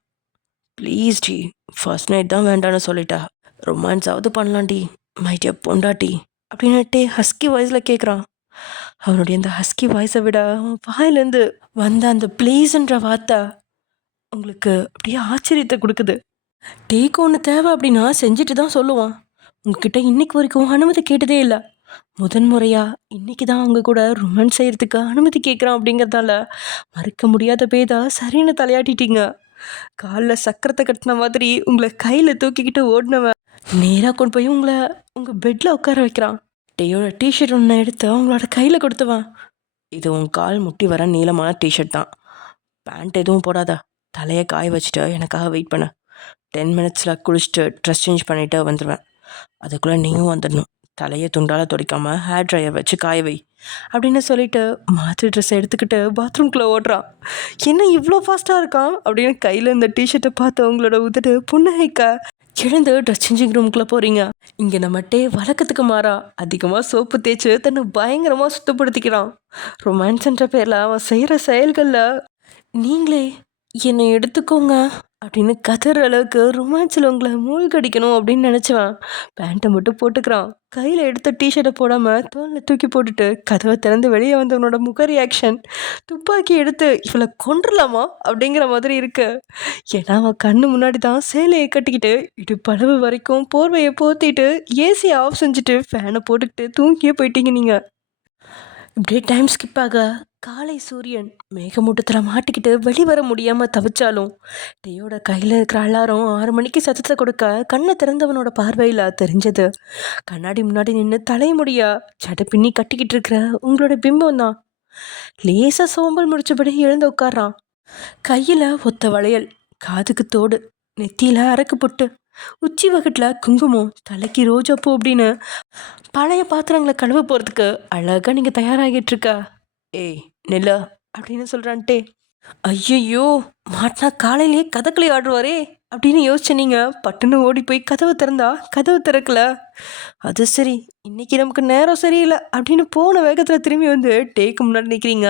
ப்ளீஸ் டி, ஃபர்ஸ்ட் நைட் தான் வேண்டான்னு சொல்லிட்டா, ரொமான்ஸாவது பண்ணலாம்டி மை டியர் பொண்டாட்டி அப்படின்னுட்டே ஹஸ்கி வாய்ஸில் கேட்குறான். அவனுடைய அந்த ஹஸ்கி வாய்ஸை விட அவன் வாயிலேருந்து வந்த அந்த ப்ளீஸ்ன்ற வார்த்தை உங்களுக்கு அப்படியே ஆச்சரியத்தை கொடுக்குது. டேக்கு ஒன்று தேவை அப்படின்னா செஞ்சுட்டு தான் சொல்லுவான். உங்ககிட்ட இன்னைக்கு வரைக்கும் அனுமதி கேட்டதே இல்லை. முதன்முறையாக இன்னைக்கு தான் அவங்க கூட ரொமான்ஸ் செய்கிறதுக்கு அனுமதி கேட்குறான் அப்படிங்கிறதால மறுக்க முடியாத பேதா சரின்னு தலையாட்டிட்டீங்க. காலில் சக்கரத்தை கட்டின மாதிரி உங்களை கையில் தூக்கிக்கிட்டு ஓடினவன் நேராக கொண்டு போய் உங்களை உங்கள் பெட்டில் உட்கார வைக்கிறான். டேயோட டிஷர்ட் ஒன்று எடுத்து அவங்களோட கையில் கொடுத்துவான். இது உன் கால் முட்டி வர நீளமான டிஷர்ட் தான், பேண்ட் எதுவும் போடாத, தலையை காய வச்சுட்டு எனக்காக வெயிட் பண்ண, 10 மினிட்ஸில் குளிச்சுட்டு ட்ரெஸ் சேஞ்ச் பண்ணிவிட்டு வந்துடுவேன், அதுக்குள்ளே நீயும் வந்துடணும், தலையை துண்டால் துடைக்காமல் ஹேர் ட்ரையர் வச்சு காய வை அப்படின்னு சொல்லிட்டு மாற்று ட்ரெஸ் எடுத்துக்கிட்டு பாத்ரூம்குள்ளே ஓடுறான். என்ன இவ்வளோ ஃபாஸ்ட்டாக இருக்கான் அப்படின்னு கையில் இந்த டிஷர்ட்டை பார்த்து அவங்களோட உதட்டு புன்னகைக்க எழுந்து ட்ரெஸ் சேஞ்சிங் ரூம்குள்ளே போகிறீங்க. இங்கே நம்மட்டே வழக்கத்துக்கு மாறா அதிகமாக சோப்பு தேய்ச்சி தன்னை பயங்கரமாக சுத்தப்படுத்திக்கிறான். ரொமான்ஸ்ன்ற பேரில் அவன் செய்கிற செயல்களில் நீங்களே என்னை எடுத்துக்கோங்க அப்படின்னு கதற அளவுக்கு ரொமான்ஸில் உங்களை மூழ்கடிக்கணும் அப்படின்னு நினச்சவன் பேண்ட்டை மட்டும் போட்டுக்கிறான். கையில் எடுத்த டிஷர்ட்டை போடாமல் தோலில் தூக்கி போட்டுட்டு கதவை திறந்து வெளியே வந்தவனோட முக ரியாக்ஷன் துப்பாக்கி எடுத்து இவளை கொண்டுடலாமா அப்படிங்கிற மாதிரி இருக்கு. ஏன்னா அவன் கண்ணு முன்னாடி தான் சேலையை கட்டிக்கிட்டு இடுப்பளவு வரைக்கும் போர்வையை போத்திட்டு ஏசியை ஆஃப் செஞ்சுட்டு ஃபேனை போட்டுக்கிட்டு தூங்கியே போயிட்டீங்க நீங்கள். இப்படியே டைம் ஸ்கிப் ஆக காலை சூரியன் மேகமூட்டத்தில் மாட்டிக்கிட்டு வெளிவர முடியாமல் தவிச்சாலும் டேயோட கையில் இருக்கிற அலாரம் 6 மணிக்கு சத்தத்தை கொடுக்க கண்ணை திறந்தவனோட பார்வையில் தெரிஞ்சது கண்ணாடி முன்னாடி நின்று தலைமுடியா சடை பின்னி கட்டிக்கிட்டு இருக்கிற உங்களோட பிம்பம் தான். லேசாக சோம்பல் முடிச்சபடி எழுந்து உட்காரான். கையில் ஒத்த வளையல், காதுக்கு தோடு, நெத்தியில் அரக்கு பொட்டு, உச்சி வகட்டில் குங்குமம், தலைக்கு ரோஜாப்பூ அப்படின்னு பழைய பாத்திரங்களை கழுவ போகிறதுக்கு அழகாக நீங்கள் தயாராகிட்டு இருக்கா. ஏய் நெல்லா அப்படின்னு சொல்கிறான்ட்டே. ஐயையோ மாட்டினா காலையிலேயே கதக்களி ஆடுவாரே அப்படின்னு யோசிச்சு நீங்கள் பட்டுன்னு ஓடி போய் கதவை திறந்தா கதவு திறக்கல. அது சரி இன்னைக்கு நமக்கு நேரம் சரியில்லை அப்படின்னு போன வேகத்தில் திரும்பி வந்து டேக்கு முன்னாடி நிற்கிறீங்க.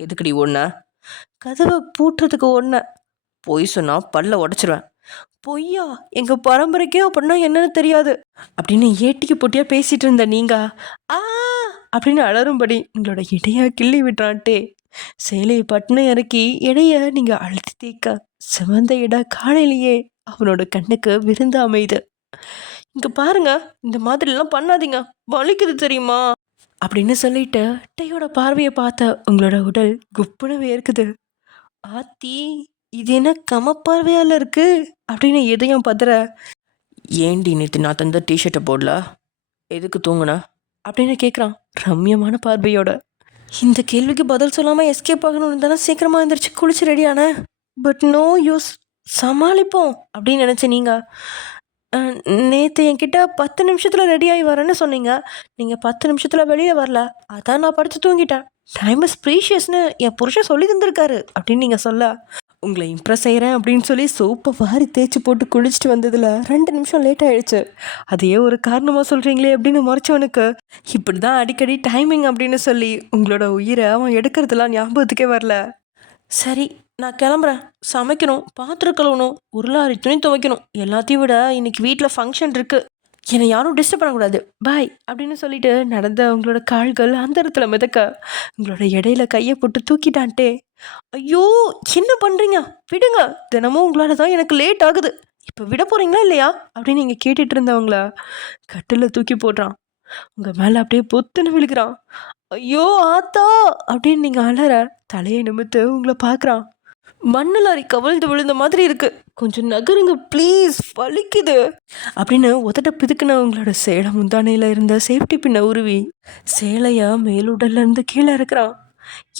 எதுக்கடி ஒன்ன? கதவை பூட்டுறதுக்கு ஒன்ன. பொய் சொன்னால் பல்ல உடச்சிருவேன். பொய்யா? எங்க பரம்பரைக்கே அப்படின்னா என்னன்னு தெரியாது அப்படின்னு ஏட்டிக்கு போட்டியா பேசிட்டு இருந்த நீங்க ஆ அப்படின்னு அலறும்படி உங்களோட இடைய கிள்ளி விட்டுறான்ட்டே. சேலையை பட்டுன்னு இறக்கி இடைய நீங்க அழுத்தி தேய்க்க சிவந்த இட காலையிலேயே அவனோட கண்ணுக்கு விருந்து அமையுது. இங்க பாருங்க, இந்த மாதிரிலாம் பண்ணாதீங்க, வலிக்குது தெரியுமா அப்படின்னு சொல்லிட்டு டேயோட பார்வையை பார்த்த உங்களோட உடல் குப்புன்னு வேர்க்குது. ஆத்தி, இது என்ன கமப்பார்வையால இருக்கு அப்படின்னு எதையும் பதற. ஏண்டி நேற்று நான் தந்த டிஷர்ட்டை போடல, எதுக்கு தூங்குன அப்படின்னு கேட்குறான் ரம்யமான பார்வையோட. இந்த கேள்விக்கு பதில் சொல்லாமல் எஸ்கேப் ஆகணும்னு தானே சீக்கிரமாக எழுந்திரிச்சு குளிச்சு ரெடியான. பட் நோ யூஸ், சமாளிப்போம் அப்படின்னு நினச்சேன். நீங்கள் நேற்று என்கிட்ட 10 நிமிஷத்தில் ரெடியாகி வரேன்னு சொன்னீங்க. நீங்கள் 10 நிமிஷத்தில் வெளியே வரல, அதான் நான் படுத்து தூங்கிட்டேன். டைம் இஸ் ப்ரீஷியஸ்னு என் புருஷன் சொல்லி தந்திருக்காரு அப்படின்னு நீங்கள் சொல்ல, உங்களை இம்ப்ரெஸ் செய்கிறேன் அப்படின்னு சொல்லி சோப்பை வாரி தேய்ச்சி போட்டு குளிச்சுட்டு வந்ததில் 2 நிமிஷம் லேட் ஆகிடுச்சு. அதையே ஒரு காரணமாக சொல்கிறீங்களே அப்படின்னு மறைச்சவனுக்கு இப்படி தான் அடிக்கடி டைமிங் அப்படின்னு சொல்லி உங்களோட உயிரை அவன் எடுக்கிறதுலாம் ஞாபகத்துக்கே வரல. சரி, நான் கிளம்புறேன். சமைக்கணும், பாத்திரம் கழுவணும், ஒரு லாரி துணி துவைக்கணும். எல்லாத்தையும் விட இன்னைக்கு வீட்டில் ஃபங்க்ஷன் இருக்கு, என்னை யாரும் டிஸ்டர்ப் பண்ணக்கூடாது, பாய் அப்படின்னு சொல்லிட்டு நடந்த உங்களோட கால்கள் அந்த இடத்துல மிதக்க உங்களோட இடையில கையை போட்டு தூக்கிட்டான்ட்டே. ஐயோ, என்ன பண்ணுறீங்க, விடுங்க, தினமும் உங்களால தான் எனக்கு லேட் ஆகுது, இப்போ விட போகிறீங்களா இல்லையா அப்படின்னு நீங்கள் கேட்டுட்டு இருந்தவங்கள கட்டில் தூக்கி போடுறான். உங்கள் மேலே அப்படியே பொத்துன்னு விழுகிறான். ஐயோ ஆத்தா அப்படின்னு நீங்கள் அலற தலையை நிமித்து உங்களை பார்க்குறான். மண்ணு லாரி கவிழ்ந்து விழுந்த மாதிரி இருக்கு, கொஞ்சம் நகருங்க ப்ளீஸ், வலிக்குது அப்படின்னு உதட்ட பிதுக்குன உங்களோட சேலை முந்தானையில் இருந்த சேஃப்டி பின்ன உருவி சேலையை மேலுடல்ல இருந்து கீழே இருக்கிறான்.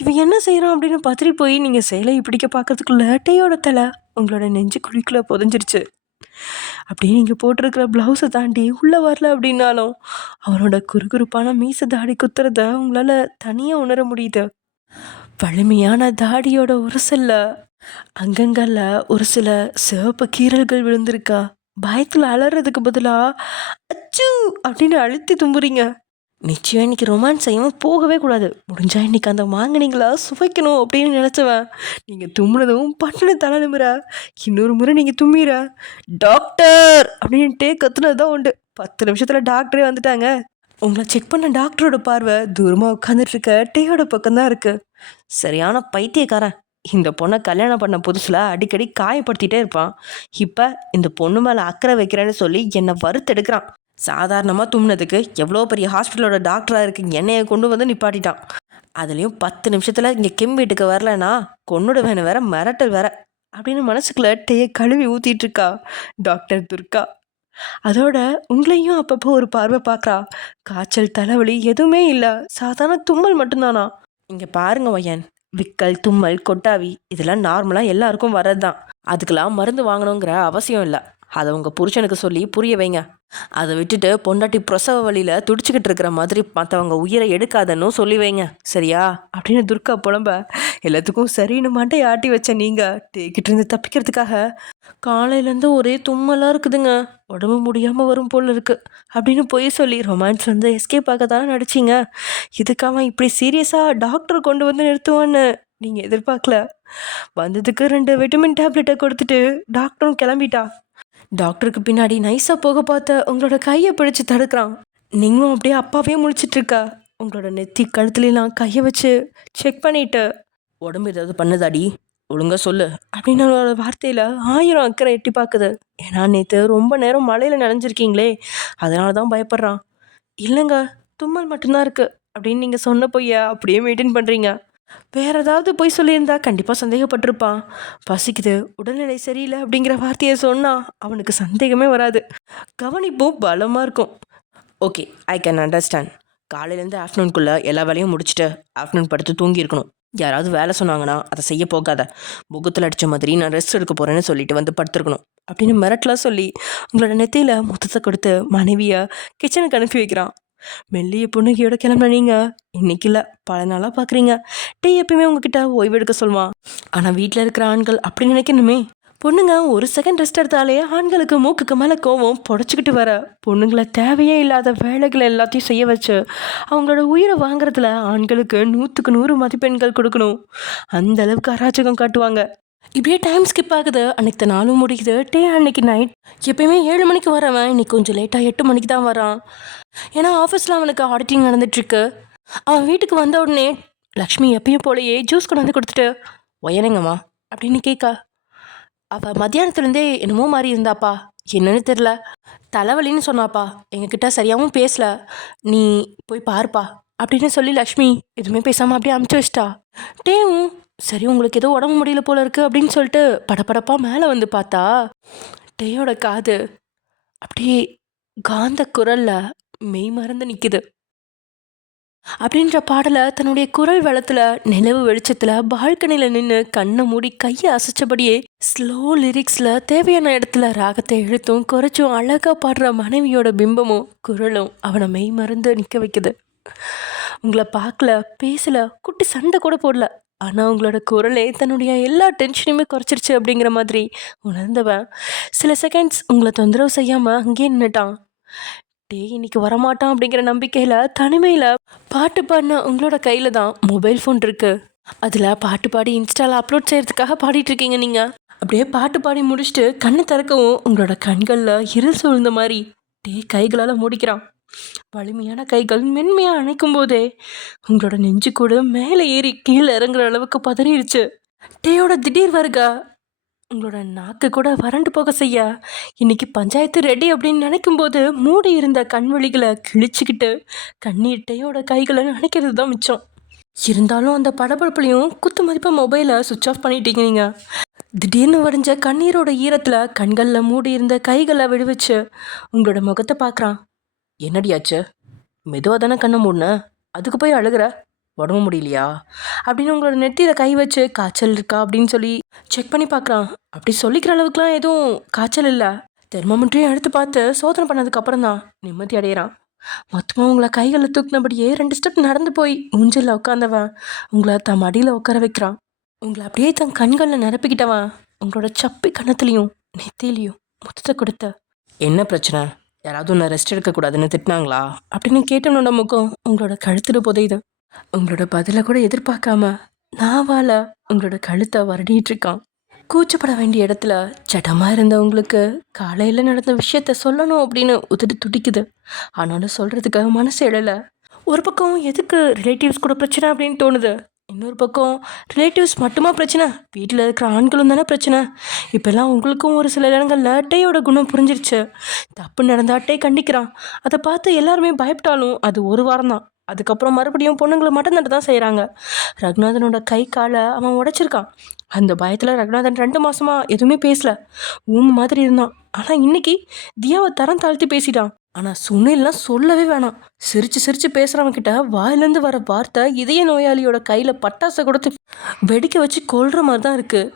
இவன் என்ன செய்கிறான் அப்படின்னு பத்திரி போய் நீங்கள் சேலையை பிடிக்க பார்க்கறதுக்குள்ள டேயோட தலை உங்களோட நெஞ்சு குழிக்குள்ளே புதஞ்சிருச்சு. அப்படியே நீங்கள் போட்டிருக்கிற ப்ளவுஸை தாண்டி உள்ளே வரல அப்படின்னாலும் அவனோட குறுகுறுப்பான மீசை தாடி குத்துறத உங்களால் தனியாக உணர முடியுது. வலிமையான தாடியோட உரசல்ல அங்கங்கல்ல ஒரு சில சிவப்பு கீறல்கள் விழுந்திருக்கா. பயத்தில் அலறதுக்கு பதிலாக அச்சு அப்படின்னு அழுத்தி தும்புறீங்க. நிச்சயம் இன்னைக்கு ரொமான்ஸ் செய்யாமல் போகவே கூடாது, முடிஞ்சா இன்னைக்கு அந்த மாங்கனிங்களா சுவைக்கணும் அப்படின்னு நினச்சவன் நீங்கள் தும்முனதும் பட்டுனு தலை நிமிர இன்னொரு முறை நீங்கள் தும்மிற டாக்டர் அப்படின்ட்டே கத்துனது தான் உண்டு. 10 நிமிஷத்தில் டாக்டரே வந்துட்டாங்க. உங்களை செக் பண்ண டாக்டரோட பார்வை தூரமாக உட்காந்துட்டு இருக்க டேயோட பக்கம்தான் இருக்கு. சரியான பைத்தியக்காரன், இந்த பொண்ணை கல்யாணம் பண்ண புதுசில் அடிக்கடி காயப்படுத்திகிட்டே இருப்பான். இப்போ இந்த பொண்ணு மேலே அக்கறை வைக்கிறேன்னு சொல்லி என்னை வறுத்தெடுக்கிறான். சாதாரணமாக தும்னதுக்கு எவ்வளோ பெரிய ஹாஸ்பிட்டலோட டாக்டராக இருக்கு என்னையை கொண்டு வந்து நிப்பாட்டிட்டான். அதுலேயும் 10 நிமிஷத்தில் இங்கே கிம் வீட்டுக்கு வரலன்னா கொன்னுட வேணும் வேற, மிரட்டல் வேற அப்படின்னு மனசுக்குள்ள டேயை கழுவி ஊற்றிட்டு இருக்கா டாக்டர் துர்கா. அதோட உங்களையும் அப்பப்போ ஒரு பார்வை பார்க்குறா. காய்ச்சல் தலைவலி எதுவுமே இல்லை, சாதாரண தும்மல் மட்டும்தானா. இங்கே பாருங்க வையன், விக்கல் தும்மல் கொட்டாவி இதெல்லாம் நார்மலாக எல்லாருக்கும் வர்றது தான், அதுக்கெல்லாம் மருந்து வாங்கணுங்கிற அவசியம் இல்லை. அதை உங்கள் புருஷனுக்கு சொல்லி புரிய வைங்க. அதை விட்டுட்டு பொண்டாட்டி பிரசவ வழியில் துடிச்சிக்கிட்டு இருக்கிற மாதிரி மற்றவங்க உயிரை எடுக்காதன்னு சொல்லி வைங்க, சரியா அப்படின்னு துர்கா புலம்ப எல்லாத்துக்கும் சரின்னு மண்டை ஆட்டி வச்ச நீங்கள் டேக்கிட்டு இருந்து தப்பிக்கிறதுக்காக காலையிலேருந்து ஒரே தும்மலாக இருக்குதுங்க, உடம்பு முடியாமல் வரும் போல் இருக்குது அப்படின்னு போய் சொல்லி ரொமான்ஸ் வந்து எஸ்கேப் ஆக தானே நடிச்சிங்க. இதுக்காக இப்படி சீரியஸாக டாக்டர் கொண்டு வந்து நிறுத்துவான்னு நீங்கள் எதிர்பார்க்கல. வந்ததுக்கு 2 விட்டமின் டேப்லெட்டை கொடுத்துட்டு டாக்டரும் கிளம்பிட்டா. டாக்டருக்கு பின்னாடி நைஸாக போக பார்த்த உங்களோட கையை பிடிச்சி தடுக்கிறான். நீங்களும் அப்படியே அப்பாவே முழிச்சிட்டு இருக்கா. உங்களோட நெத்தி கழுத்துலாம் கையை வச்சு செக் பண்ணிட்டு உடம்பு ஏதாவது பண்ணுதாடி ஒழுங்கா சொல்லு அப்படின்னு அவளோட வார்த்தையில் 1000 அக்கறை எட்டி பார்க்குது. ஏன்னா நேற்று ரொம்ப நேரம் மழையில் நனைஞ்சிருக்கீங்களே, அதனால தான் பயப்படுறான். இல்லைங்க, தும்மல் மட்டும்தான் இருக்குது அப்படின்னு நீங்கள் சொன்ன பொய்ய அப்படியே மெயின்டைன் பண்ணுறீங்க. வேற ஏதாவது போய் சொல்லியிருந்தா கண்டிப்பாக சந்தேகப்பட்டிருப்பான். பசிக்குது, உடல்நிலை சரியில்லை அப்படிங்கிற வார்த்தையை சொன்னால் அவனுக்கு சந்தேகமே வராது, கவனிப்பும் பலமாக இருக்கும். Okay, I can understand. காலையிலேருந்து ஆஃப்டர்நூனுக்குள்ளே எல்லா வேலையும் முடிச்சுட்டு ஆஃப்டர்நூன் படுத்து தூங்கியிருக்கணும். யாராவது வேலை சொன்னாங்கன்னா அதை செய்ய போகாத, முகத்தில் அடித்த மாதிரி நான் ரெஸ்ட் எடுக்க போகிறேன்னு சொல்லிட்டு வந்து படுத்துருக்கணும் அப்படின்னு மிரட்டலாக சொல்லி உங்களோட நெத்தியில் முத்தத்தை கொடுத்து மனைவியை கிச்சனுக்கு அனுப்பி வைக்கிறான். மெல்லிய புன்னகையோட கிளம்புன நீங்கள் இன்னைக்கு இல்லை பல நாளாக பார்க்குறீங்க. டே எப்பயுமே உங்ககிட்ட ஓய்வு எடுக்க சொல்லுவான். ஆனால் வீட்டில் இருக்கிற ஆண்கள் அப்படி நினைக்கணுமே. பொண்ணுங்க ஒரு செகண்ட் ரெஸ்ட் எடுத்தாலே ஆண்களுக்கு மூக்குக்கு மேலே கோவம் புடச்சிக்கிட்டு வர பொண்ணுங்களை தேவையே இல்லாத வேலைகளை எல்லாத்தையும் செய்ய வச்சு அவங்களோட உயிரை வாங்குறதுல ஆண்களுக்கு 100க்கு 100 மதிப்பெண்கள் கொடுக்கணும். அந்த அளவுக்கு அராஜகம் காட்டுவாங்க. இப்படியே டைம் ஸ்கிப் ஆகுது. அன்னைக்கு நாளும் முடியுது. அன்னைக்கு நைட் எப்பயுமே 7 மணிக்கு வரவன் இன்னைக்கு கொஞ்சம் லேட்டாக 8 மணிக்கு தான் வரான். ஏன்னா ஆஃபீஸில் அவனுக்கு ஆடிட்டிங் நடந்துட்டுருக்கு. அவன் வீட்டுக்கு வந்த உடனே லக்ஷ்மி எப்பயும் போலயே ஜூஸ் கொண்டு வந்து கொடுத்துட்டு ஒயனுங்கம்மா அப்படின்னு கேட்கா. அவள் மத்தியானத்துலேருந்தே என்னமோ மாதிரி இருந்தாப்பா, என்னன்னு தெரில, தலைவலின்னு சொன்னாப்பா, எங்ககிட்ட சரியாகவும் பேசல, நீ போய் பாருப்பா அப்படின்னு சொல்லி லக்ஷ்மி எதுவுமே பேசாமல் அப்படியே அமுச்சு வச்சிட்டா. டேவும் சரி உங்களுக்கு ஏதோ உடம்பு முடியல போல இருக்கு அப்படின்னு சொல்லிட்டு படப்படப்பாக மேலே வந்து பார்த்தா டேயோட காது அப்படியே காந்த குரல்ல மெய் மறந்து நிற்குது. அப்படின்ற பாடலை தன்னுடைய குரல் வளத்துல நிலவு வெளிச்சத்துல பால்கனியில் நின்று கண்ணை மூடி கையை அசைச்சபடியே ஸ்லோ லிரிக்ஸ்ல தேவையான இடத்துல ராகத்தை எழுத்தும் குறைச்சும் அழகா பாடுற மனைவியோட பிம்பமும் குரலும் அவனை மெய் மறந்து நிற்க வைக்குது. உங்களை பார்க்கல, பேசல, குட்டி சண்டை கூட போடல, ஆனால் உங்களோட குரலே தன்னுடைய எல்லா டென்ஷனையுமே குறைச்சிருச்சு அப்படிங்கிற மாதிரி உணர்ந்தவன் சில செகண்ட்ஸ் உங்களை தொந்தரவு செய்யாமல் அங்கேயே நின்றுட்டான். இன்னைக்கு வரமாட்டான் அப்படிங்கிற நம்பிக்கையில் தனிமையில் பாட்டு பாடின உங்களோட கையில் தான் மொபைல் ஃபோன் இருக்கு. அதில் பாட்டு பாடி இன்ஸ்டாவில் அப்லோட் செய்கிறதுக்காக பாடிட்டு இருக்கீங்க நீங்கள். அப்படியே பாட்டு பாடி முடிச்சுட்டு கண்ணை திறக்கவும் உங்களோட கண்களில் இருள் சூழ்ந்த மாதிரி கைகளால் மூடிக்கிறான். வலிமையான கைகள் மென்மையாக அணைக்கும் போதே உங்களோட நெஞ்சு கூட மேலே ஏறி கீழே இறங்குற அளவுக்கு பதறிடுச்சு. டேயோட திடீர் வருகா உங்களோட நாக்கு கூட வறண்டு போக செய்ய இன்னைக்கு பஞ்சாயத்து ரெடி அப்படின்னு நினைக்கும் போது மூடி இருந்த கண்வழிகளை கிழிச்சுக்கிட்டு கண்ணீட்டையோட கைகளை நினைக்கிறது தான் மிச்சம். இருந்தாலும் அந்த படபடப்புலையும் குத்து மதிப்பாக மொபைலை சுவிட்ச் ஆஃப் பண்ணிட்டீங்க நீங்கள். திடீர்னு வடிஞ்ச கண்ணீரோட ஈரத்தில் கண்களில் மூடி இருந்த கைகளை விடுவிச்சு உங்களோட முகத்தை பார்க்குறான். என்னடியாச்சு, மெதுவாக தானே கண்ணை மூடின, அதுக்கு போய் அழுகிற, உடம்பு முடியலையா அப்படின்னு உங்களோட நெத்தியில் கை வச்சு காய்ச்சல் இருக்கா அப்படின்னு சொல்லி செக் பண்ணி பார்க்குறான். அப்படி சொல்லிக்கிற அளவுக்குலாம் எதுவும் காய்ச்சல் இல்லை. தெர்மோமீட்டரையும் எடுத்து பார்த்து சோதனை பண்ணதுக்கப்புறம் தான் நிம்மதி அடையிறான். மொத்தமாக உங்களை கைகளில் தூக்கினபடியே 2 ஸ்டெப் நடந்து போய் ஊஞ்சலில் உட்காந்தவன் உங்களை தன் மடியில் உட்கார வைக்கிறான். உங்களை அப்படியே தன் கண்களில் நிரப்பிக்கிட்டவன் உங்களோட சப்பி கன்னத்துலேயும் நெத்திலையும் முத்தத்தை கொடுத்த. என்ன பிரச்சனை, யாராவது ஒன்று ரெஸ்ட் எடுக்கக்கூடாதுன்னு திட்டினாங்களா அப்படின்னு கேட்டவனோட முகம் உங்களோட கழுத்தில் புதையுது. உங்களோட பதிலை கூட எதிர்பார்க்காம நாவால உங்களோட கழுத்தை வருடிட்டு இருக்கான். கூச்சப்பட வேண்டிய இடத்துல சட்டமாக இருந்த உங்களுக்கு காலையில் நடந்த விஷயத்த சொல்லணும் அப்படின்னு உதட்டு துடிக்குது. ஆனாலும் சொல்கிறதுக்கு மனசு எழலை. ஒரு பக்கம் எதுக்கு ரிலேட்டிவ்ஸ் கூட பிரச்சனை அப்படின்னு தோணுது. இன்னொரு பக்கம் ரிலேட்டிவ்ஸ் மட்டுமா பிரச்சனை, வீட்டில் இருக்கிற ஆண்களும் தானே பிரச்சனை. இப்போல்லாம் உங்களுக்கும் ஒரு சில இடங்களில் டேயோட குணம் புரிஞ்சிருச்சு. தப்பு நடந்தா டே கண்டிக்கிறான். அதை பார்த்து எல்லாருமே பயப்பட்டாலும் அது ஒரு வாரம் தான். அதுக்கப்புறம் மறுபடியும் பொண்ணுங்களை மட்டும் நட்டு தான் செய்கிறாங்க. ரகுநாதனோட கை காலை அவன் உடைச்சிருக்கான். அந்த பயத்தில் ரகுநாதன் 2 மாசமா எதுவுமே பேசல, மாதிரி இருந்தான். ஆனால் இன்னைக்கு தியாவை தரம் தாழ்த்தி பேசிட்டான். ஆனால் சுனில்லாம் சொல்லவே வேணாம். சிரிச்சு சிரிச்சு பேசுகிறவங்கிட்ட வாயிலேருந்து வர வார்த்தை இதய நோயாளியோட கையில் பட்டாசை கொடுத்து வெடிக்க வச்சு கொல்ற மாதிரி தான் இருக்குது.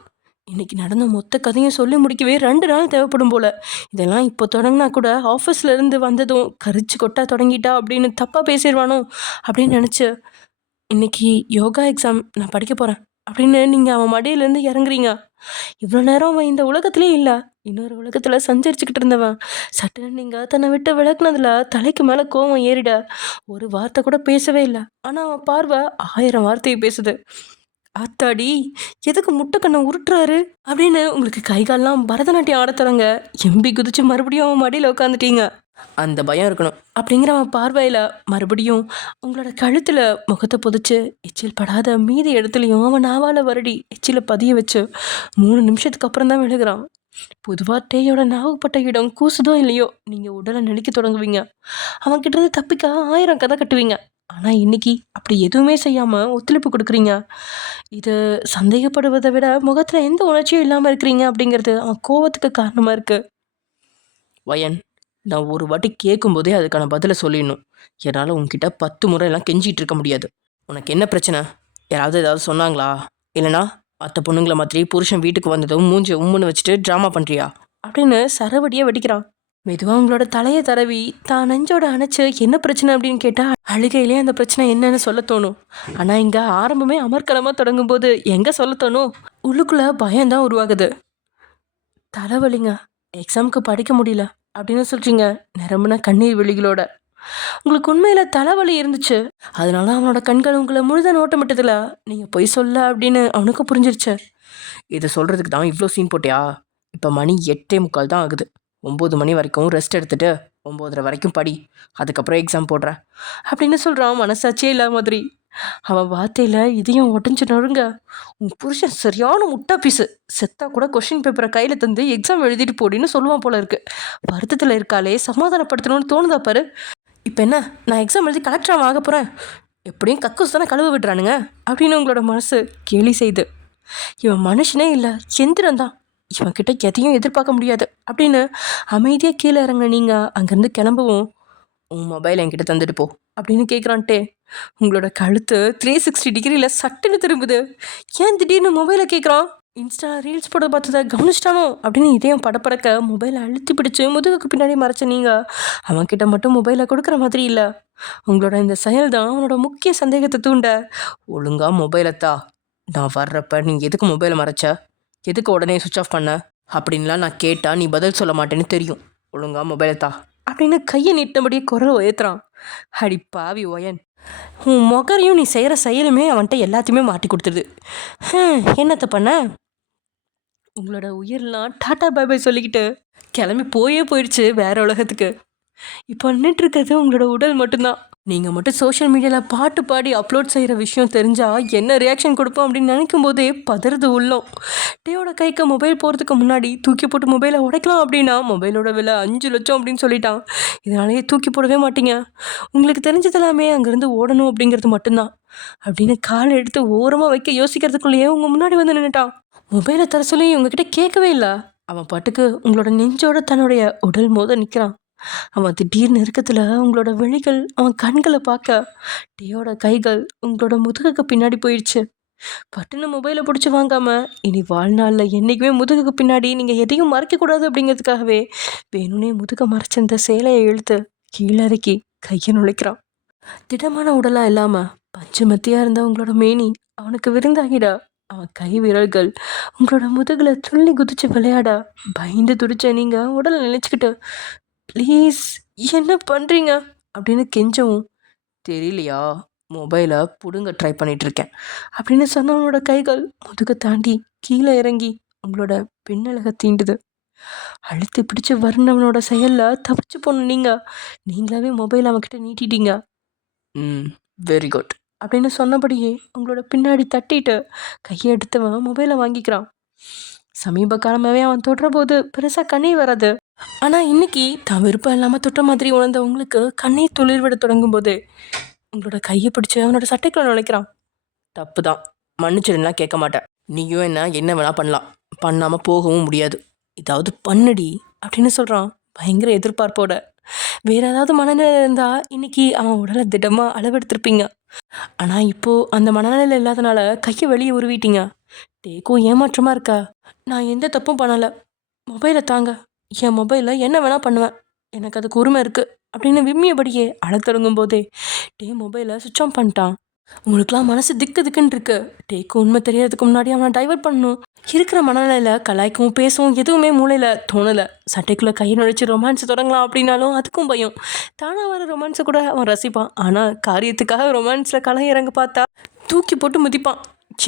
இன்னைக்கு நடந்த மொத்த கதையும் சொல்லி முடிக்கவே 2 நாள் தேவைப்படும் போல. இதெல்லாம் இப்போ தொடங்கினா கூட ஆஃபீஸில் இருந்து வந்ததும் கரிச்சு கொட்டா தொடங்கிட்டா அப்படின்னு தப்பாக பேசிடுவானோ அப்படின்னு நினச்சி இன்னைக்கு யோகா எக்ஸாம் நான் படிக்க போகிறேன் அப்படின்னு நீங்கள் அவன் மடியிலேருந்து இறங்குறீங்க. இவ்வளோ நேரம் அவன் இந்த உலகத்திலே இல்லை, இன்னொரு உலகத்தில் சஞ்சரிச்சுக்கிட்டு இருந்தவன் சட்டுன்னு நீங்கள் தன்னை விட்டு விளக்குனதில் தலைக்கு மேலே கோவம் ஏறிட ஒரு வார்த்தை கூட பேசவே இல்லை. ஆனால் அவன் பார்வை 1000 வார்த்தையை பேசுது. ஆத்தாடி, எதுக்கு முட்டை கண்ணை உருட்டுறாரு அப்படின்னு உங்களுக்கு கைகாலெலாம் பரதநாட்டியம் ஆட தொடங்க எம்பி குதிச்சு மறுபடியும் அவன் மடியில் உட்காந்துட்டீங்க. அந்த பயம் இருக்கணும் அப்படிங்கிற அவன் பார்வையில் மறுபடியும் உங்களோட கழுத்தில் முகத்தை புதைச்சு எச்சில் படாத மீதி இடத்துலையும் அவன் நாவால் வருடி எச்சில் பதிய வச்சு 3 நிமிஷத்துக்கு அப்புறம் தான் விழுகிறான். பொதுவாக டேயோட நாவுப்பட்ட இடம் கூசுதோ இல்லையோ நீங்கள் உடலை நெளிக்க தொடங்குவீங்க. அவன்கிட்ட இருந்து தப்பிக்க 1000 கதை கட்டுவீங்க. ஆனால் இன்னைக்கு அப்படி எதுவுமே செய்யாமல் ஒத்துழைப்பு கொடுக்குறீங்க. இது சந்தேகப்படுவதை விட முகத்தில் எந்த உணர்ச்சியும் இல்லாமல் இருக்கிறீங்க அப்படிங்கிறது அவன் கோவத்துக்கு காரணமாக இருக்குது. வயன், நான் ஒரு வாட்டி கேட்கும்போதே அதுக்கான பதிலை சொல்லிடணும். என்னால் உங்ககிட்ட 10 முறை எல்லாம் கெஞ்சிட்டு இருக்க முடியாது. உனக்கு என்ன பிரச்சனை, யாராவது ஏதாவது சொன்னாங்களா, இல்லைனா மற்ற பொண்ணுங்களை மாதிரி புருஷன் வீட்டுக்கு வந்ததும் மூஞ்சி உம்முன்னு வச்சுட்டு ட்ராமா பண்ணுறியா அப்படின்னு சரவடியாக வெடிக்கிறான். மெதுவாக உங்களோட தலையை தடவி தான் நெஞ்சோட அணைச்சு என்ன பிரச்சனை அப்படின்னு கேட்டால் அழுகையிலே அந்த பிரச்சனை என்னன்னு சொல்ல தோணும். ஆனால் இங்கே ஆரம்பமே அமர்க்கலமாக தொடங்கும் போது எங்கே சொல்ல தோணும், உள்ளுக்குள்ளே பயம்தான் உருவாகுது. தலைவலிங்க, எக்ஸாமுக்கு படிக்க முடியல அப்படின்னு சொல்கிறீங்க நிரம்பின கண்ணீர் விழிகளோட. உங்களுக்கு உண்மையில் தலைவலி இருந்துச்சு, அதனால அவனோட கண்கள் உங்களை முழுத நோட்டமிட்டதில் நீங்கள் பொய் சொல்ல அப்படின்னு அவனுக்கு புரிஞ்சிருச்சு. இதை சொல்கிறதுக்கு தான் இவ்வளோ சீன் போட்டியா? இப்போ மணி 8:45 தான் ஆகுது. 9 மணி வரைக்கும் ரெஸ்ட் எடுத்துட்டு 9:30 வரைக்கும் படி, அதுக்கப்புறம் எக்ஸாம் போடுறேன் அப்படின்னு சொல்கிறான் மனசாட்சியே இல்லாத மாதிரி. அவன் வார்த்தையில் இதையும் உடஞ்சி நொறுங்க. உன் புருஷன் சரியான முட்டா பீஸு, செத்தா கூட கொஷின் பேப்பரை கையில் தந்து எக்ஸாம் எழுதிட்டு போடின்னு சொல்லுவான் போல இருக்கு. வருத்தத்தில் இருக்காளே, சமாதானப்படுத்தணும்னு தோணுதா பாரு. இப்போ என்ன, நான் எக்ஸாம் எழுதி கலெக்டராக ஆக போகிறேன், எப்படியும் கக்கூஸ் தானே கழுவ விடுறானுங்க அப்படின்னு உங்களோட மனசு கேலி செய்து. இவன் மனுஷனே இல்லை, எந்திரம் தான், இவன்கிட்ட எதையும் எதிர்பார்க்க முடியாது அப்படின்னு அமைதியாக கீழே இறங்க நீங்கள் அங்கேருந்து கிளம்பவும், உன் மொபைல் என்கிட்ட தந்துட்டு போ அப்படின்னு கேட்குறான்ட்டே உங்களோட கழுத்து 360 டிகிரியில் சட்டுன்னு திரும்புது. ஏன் திடீர்னு மொபைலை கேட்குறான்? இன்ஸ்டா ரீல்ஸ் போட பார்த்ததை கவனிச்சிட்டானோ அப்படின்னு இதயம் படப்படக்க மொபைலை அழுத்தி பிடிச்சி முதுகுக்கு பின்னாடி மறைச்ச நீங்கள் அவன்கிட்ட மட்டும் மொபைலை கொடுக்குற மாதிரி இல்லை. உங்களோட இந்த செயல் தான் அவனோட முக்கிய சந்தேகத்தை தூண்ட. ஒழுங்கா மொபைலைத்தா, நான் வர்றப்ப நீ எதுக்கு மொபைலை மறைச்ச, எதுக்கு உடனே சுவிட்ச் ஆஃப் பண்ண அப்படின்லாம் நான் கேட்டால் நீ பதில் சொல்ல மாட்டேன்னு தெரியும், ஒழுங்கா மொபைலைத்தா அப்படின்னு கையை நீட்டினபடியே குரல் உயர்த்துறான். அடி பாவி ஒயன், உன் மொகரையும் நீ செய்கிற செயலுமே அவன்கிட்ட எல்லாத்தையுமே மாட்டி கொடுத்துருது. என்னத்தை பண்ண? உங்களோட உயிரெலாம் டாட்டா பை பை சொல்லிக்கிட்டு கிளம்பி போயிடுச்சு வேற உலகத்துக்கு. இப்போ நின்றுட்டு இருக்கிறது உங்களோட உடல் மட்டும்தான். நீங்கள் மட்டும் சோஷியல் மீடியாவில் பாட்டு பாடி அப்லோட் செய்கிற விஷயம் தெரிஞ்சால் என்ன ரியாக்ஷன் கொடுப்போம் அப்படின்னு நினைக்கும் போதே பதறது உள்ளம். டேயோட கைக்கு மொபைல் போகிறதுக்கு முன்னாடி தூக்கி போட்டு மொபைலை உடைக்கலாம் அப்படின்னா மொபைலோட விலை 5 லட்சம் அப்படின்னு சொல்லிட்டான். இதனாலேயே தூக்கி போடவே மாட்டீங்க. உங்களுக்கு தெரிஞ்சது எல்லாமே அங்கேருந்து ஓடணும் அப்படிங்கிறது மட்டும்தான் அப்படின்னு காலை எடுத்து ஓரமாக வைக்க யோசிக்கிறதுக்குள்ளேயே உங்கள் முன்னாடி வந்து நின்றுட்டான். மொபைலை தர சொல்லி உங்ககிட்ட கேட்கவே இல்லை. அவன் பாட்டுக்கு உங்களோட நெஞ்சோட தன்னுடைய உடல் மோத நிற்கிறான். அவன் திடீர்னு இருக்கத்தில் உங்களோட விழிகள் அவன் கண்களை பார்க்க டேயோட கைகள் உங்களோட முதுகுக்கு பின்னாடி போயிடுச்சு. பட்டுன்னு மொபைலை பிடிச்சி வாங்காம இனி வாழ்நாளில் என்றைக்குமே முதுகுக்கு பின்னாடி நீங்கள் எதையும் மறைக்கக்கூடாது அப்படிங்கிறதுக்காகவே வேணும்னே முதுக மறைச்ச இந்த சேலையை இழுத்து கீழே இறக்கி கையை நுழைக்கிறான். திடமான உடலாக இல்லாமல் பச்சை மத்தியாக இருந்த உங்களோட மேனி அவனுக்கு விருந்தாகிட. அவன் கை விரல்கள் உங்களோட முதுகில் துள்ளி குதிச்சு விளையாட பயந்து துடிச்ச நீங்கள் உடலை நினைச்சுக்கிட்டு ப்ளீஸ் என்ன பண்ணுறீங்க அப்படின்னு கெஞ்சவும், தெரியலையா, மொபைலை பிடுங்க ட்ரை பண்ணிகிட்ருக்கேன் அப்படின்னு சொன்னவனோட கைகள் முதுக தாண்டி கீழே இறங்கி உங்களோட பின்னலக தீண்டுது. அழுத்தி பிடிச்சி வர்ணவனோட செயலில் தப்பிச்சு போன நீங்களாவே மொபைல் அவன்கிட்ட நீட்டிட்டீங்க. வெரி குட் அப்படின்னு சொன்னபடியே உங்களோட பின்னாடி தட்டிட்டு கையை எடுத்தவன் மொபைலை வாங்கிக்கிறான். சமீப காலமாகவே அவன் தொடுற போது பெருசாக கண்ணீர் வராது. ஆனால் இன்னைக்கு தான் விருப்பம் இல்லாமல் தொட்ட மாதிரி உணர்ந்த உங்களுக்கு கண்ணீர் துளிர் விட தொடங்கும் போது உங்களோட கையை பிடிச்சி அவனோட சட்டைக்குள்ள நுழைக்கிறான். தப்பு தான், மன்னிச்சிடலாம், கேட்க மாட்டேன். நீயும் என்ன வேணா பண்ணலாம், பண்ணாமல் போகவும் முடியாது, ஏதாவது பண்ணுடி அப்படின்னு சொல்கிறான் பயங்கர எதிர்பார்ப்போட. வேற ஏதாவது மனநிலை இருந்தால் இன்னைக்கு அவன் உடலை திடமாக அளவெடுத்திருப்பீங்க. ஆனால் இப்போது அந்த மனநிலை இல்லாதனால கையை வெளியே உருவிட்டீங்க. டேக்கும் ஏமாற்றமாக இருக்கா? நான் எந்த தப்பும் பண்ணலை, மொபைலை தாங்க, என் மொபைலில் என்ன வேணால் பண்ணுவேன், எனக்கு அதுக்கு உரிமை இருக்குது அப்படின்னு விம்மியபடியே அழ தொடங்கும் போதே டே மொபைலை சுவிட்ச் ஆன் பண்ணிட்டான். உங்களுக்குலாம் மனசு திக்கு திக்குன்னு இருக்கு. டேக்கு உண்மை தெரியறதுக்கு முன்னாடி அவனை டைவர்ட் பண்ணணும். இருக்கிற மனநிலையில் கலாய்க்கவும் பேசவும் எதுவுமே மூளையில் தோணலை. சட்டைக்குள்ளே கையை நுழைச்சி ரொமான்ஸ் தொடங்கலாம் அப்படின்னாலும் அதுக்கும் பயம். தானாக வர ரொமான்ஸை கூட அவன் ரசிப்பான். ஆனால் காரியத்துக்காக ரொமான்ஸில் கலை இறங்க பார்த்தா தூக்கி போட்டு மிதிப்பான்.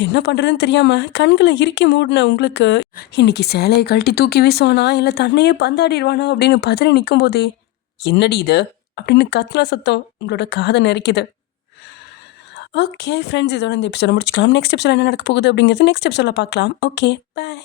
என்ன பண்ணுறதுன்னு தெரியாமல் கண்களை இறுக்கி மூடின உங்களுக்கு இன்னைக்கு சேலையை கழட்டி தூக்கி வீசுவானா இல்லை தன்னையே பந்தாடிடுவானா அப்படின்னு பதறி நிற்கும் போதே என்னடி இது அப்படின்னு கத்துன சத்தம் உங்களோட காதை நெரிக்குது. ஓகே ஃப்ரெண்ட்ஸ், இதோட இந்த எபிசோட முடிச்சுக்கலாம். நெக்ஸ்ட் எபிசோட என்ன நடக்க போகுது அப்படிங்கிறது நெக்ஸ்ட் எபிசோட பார்க்கலாம். ஓகே, பாய்.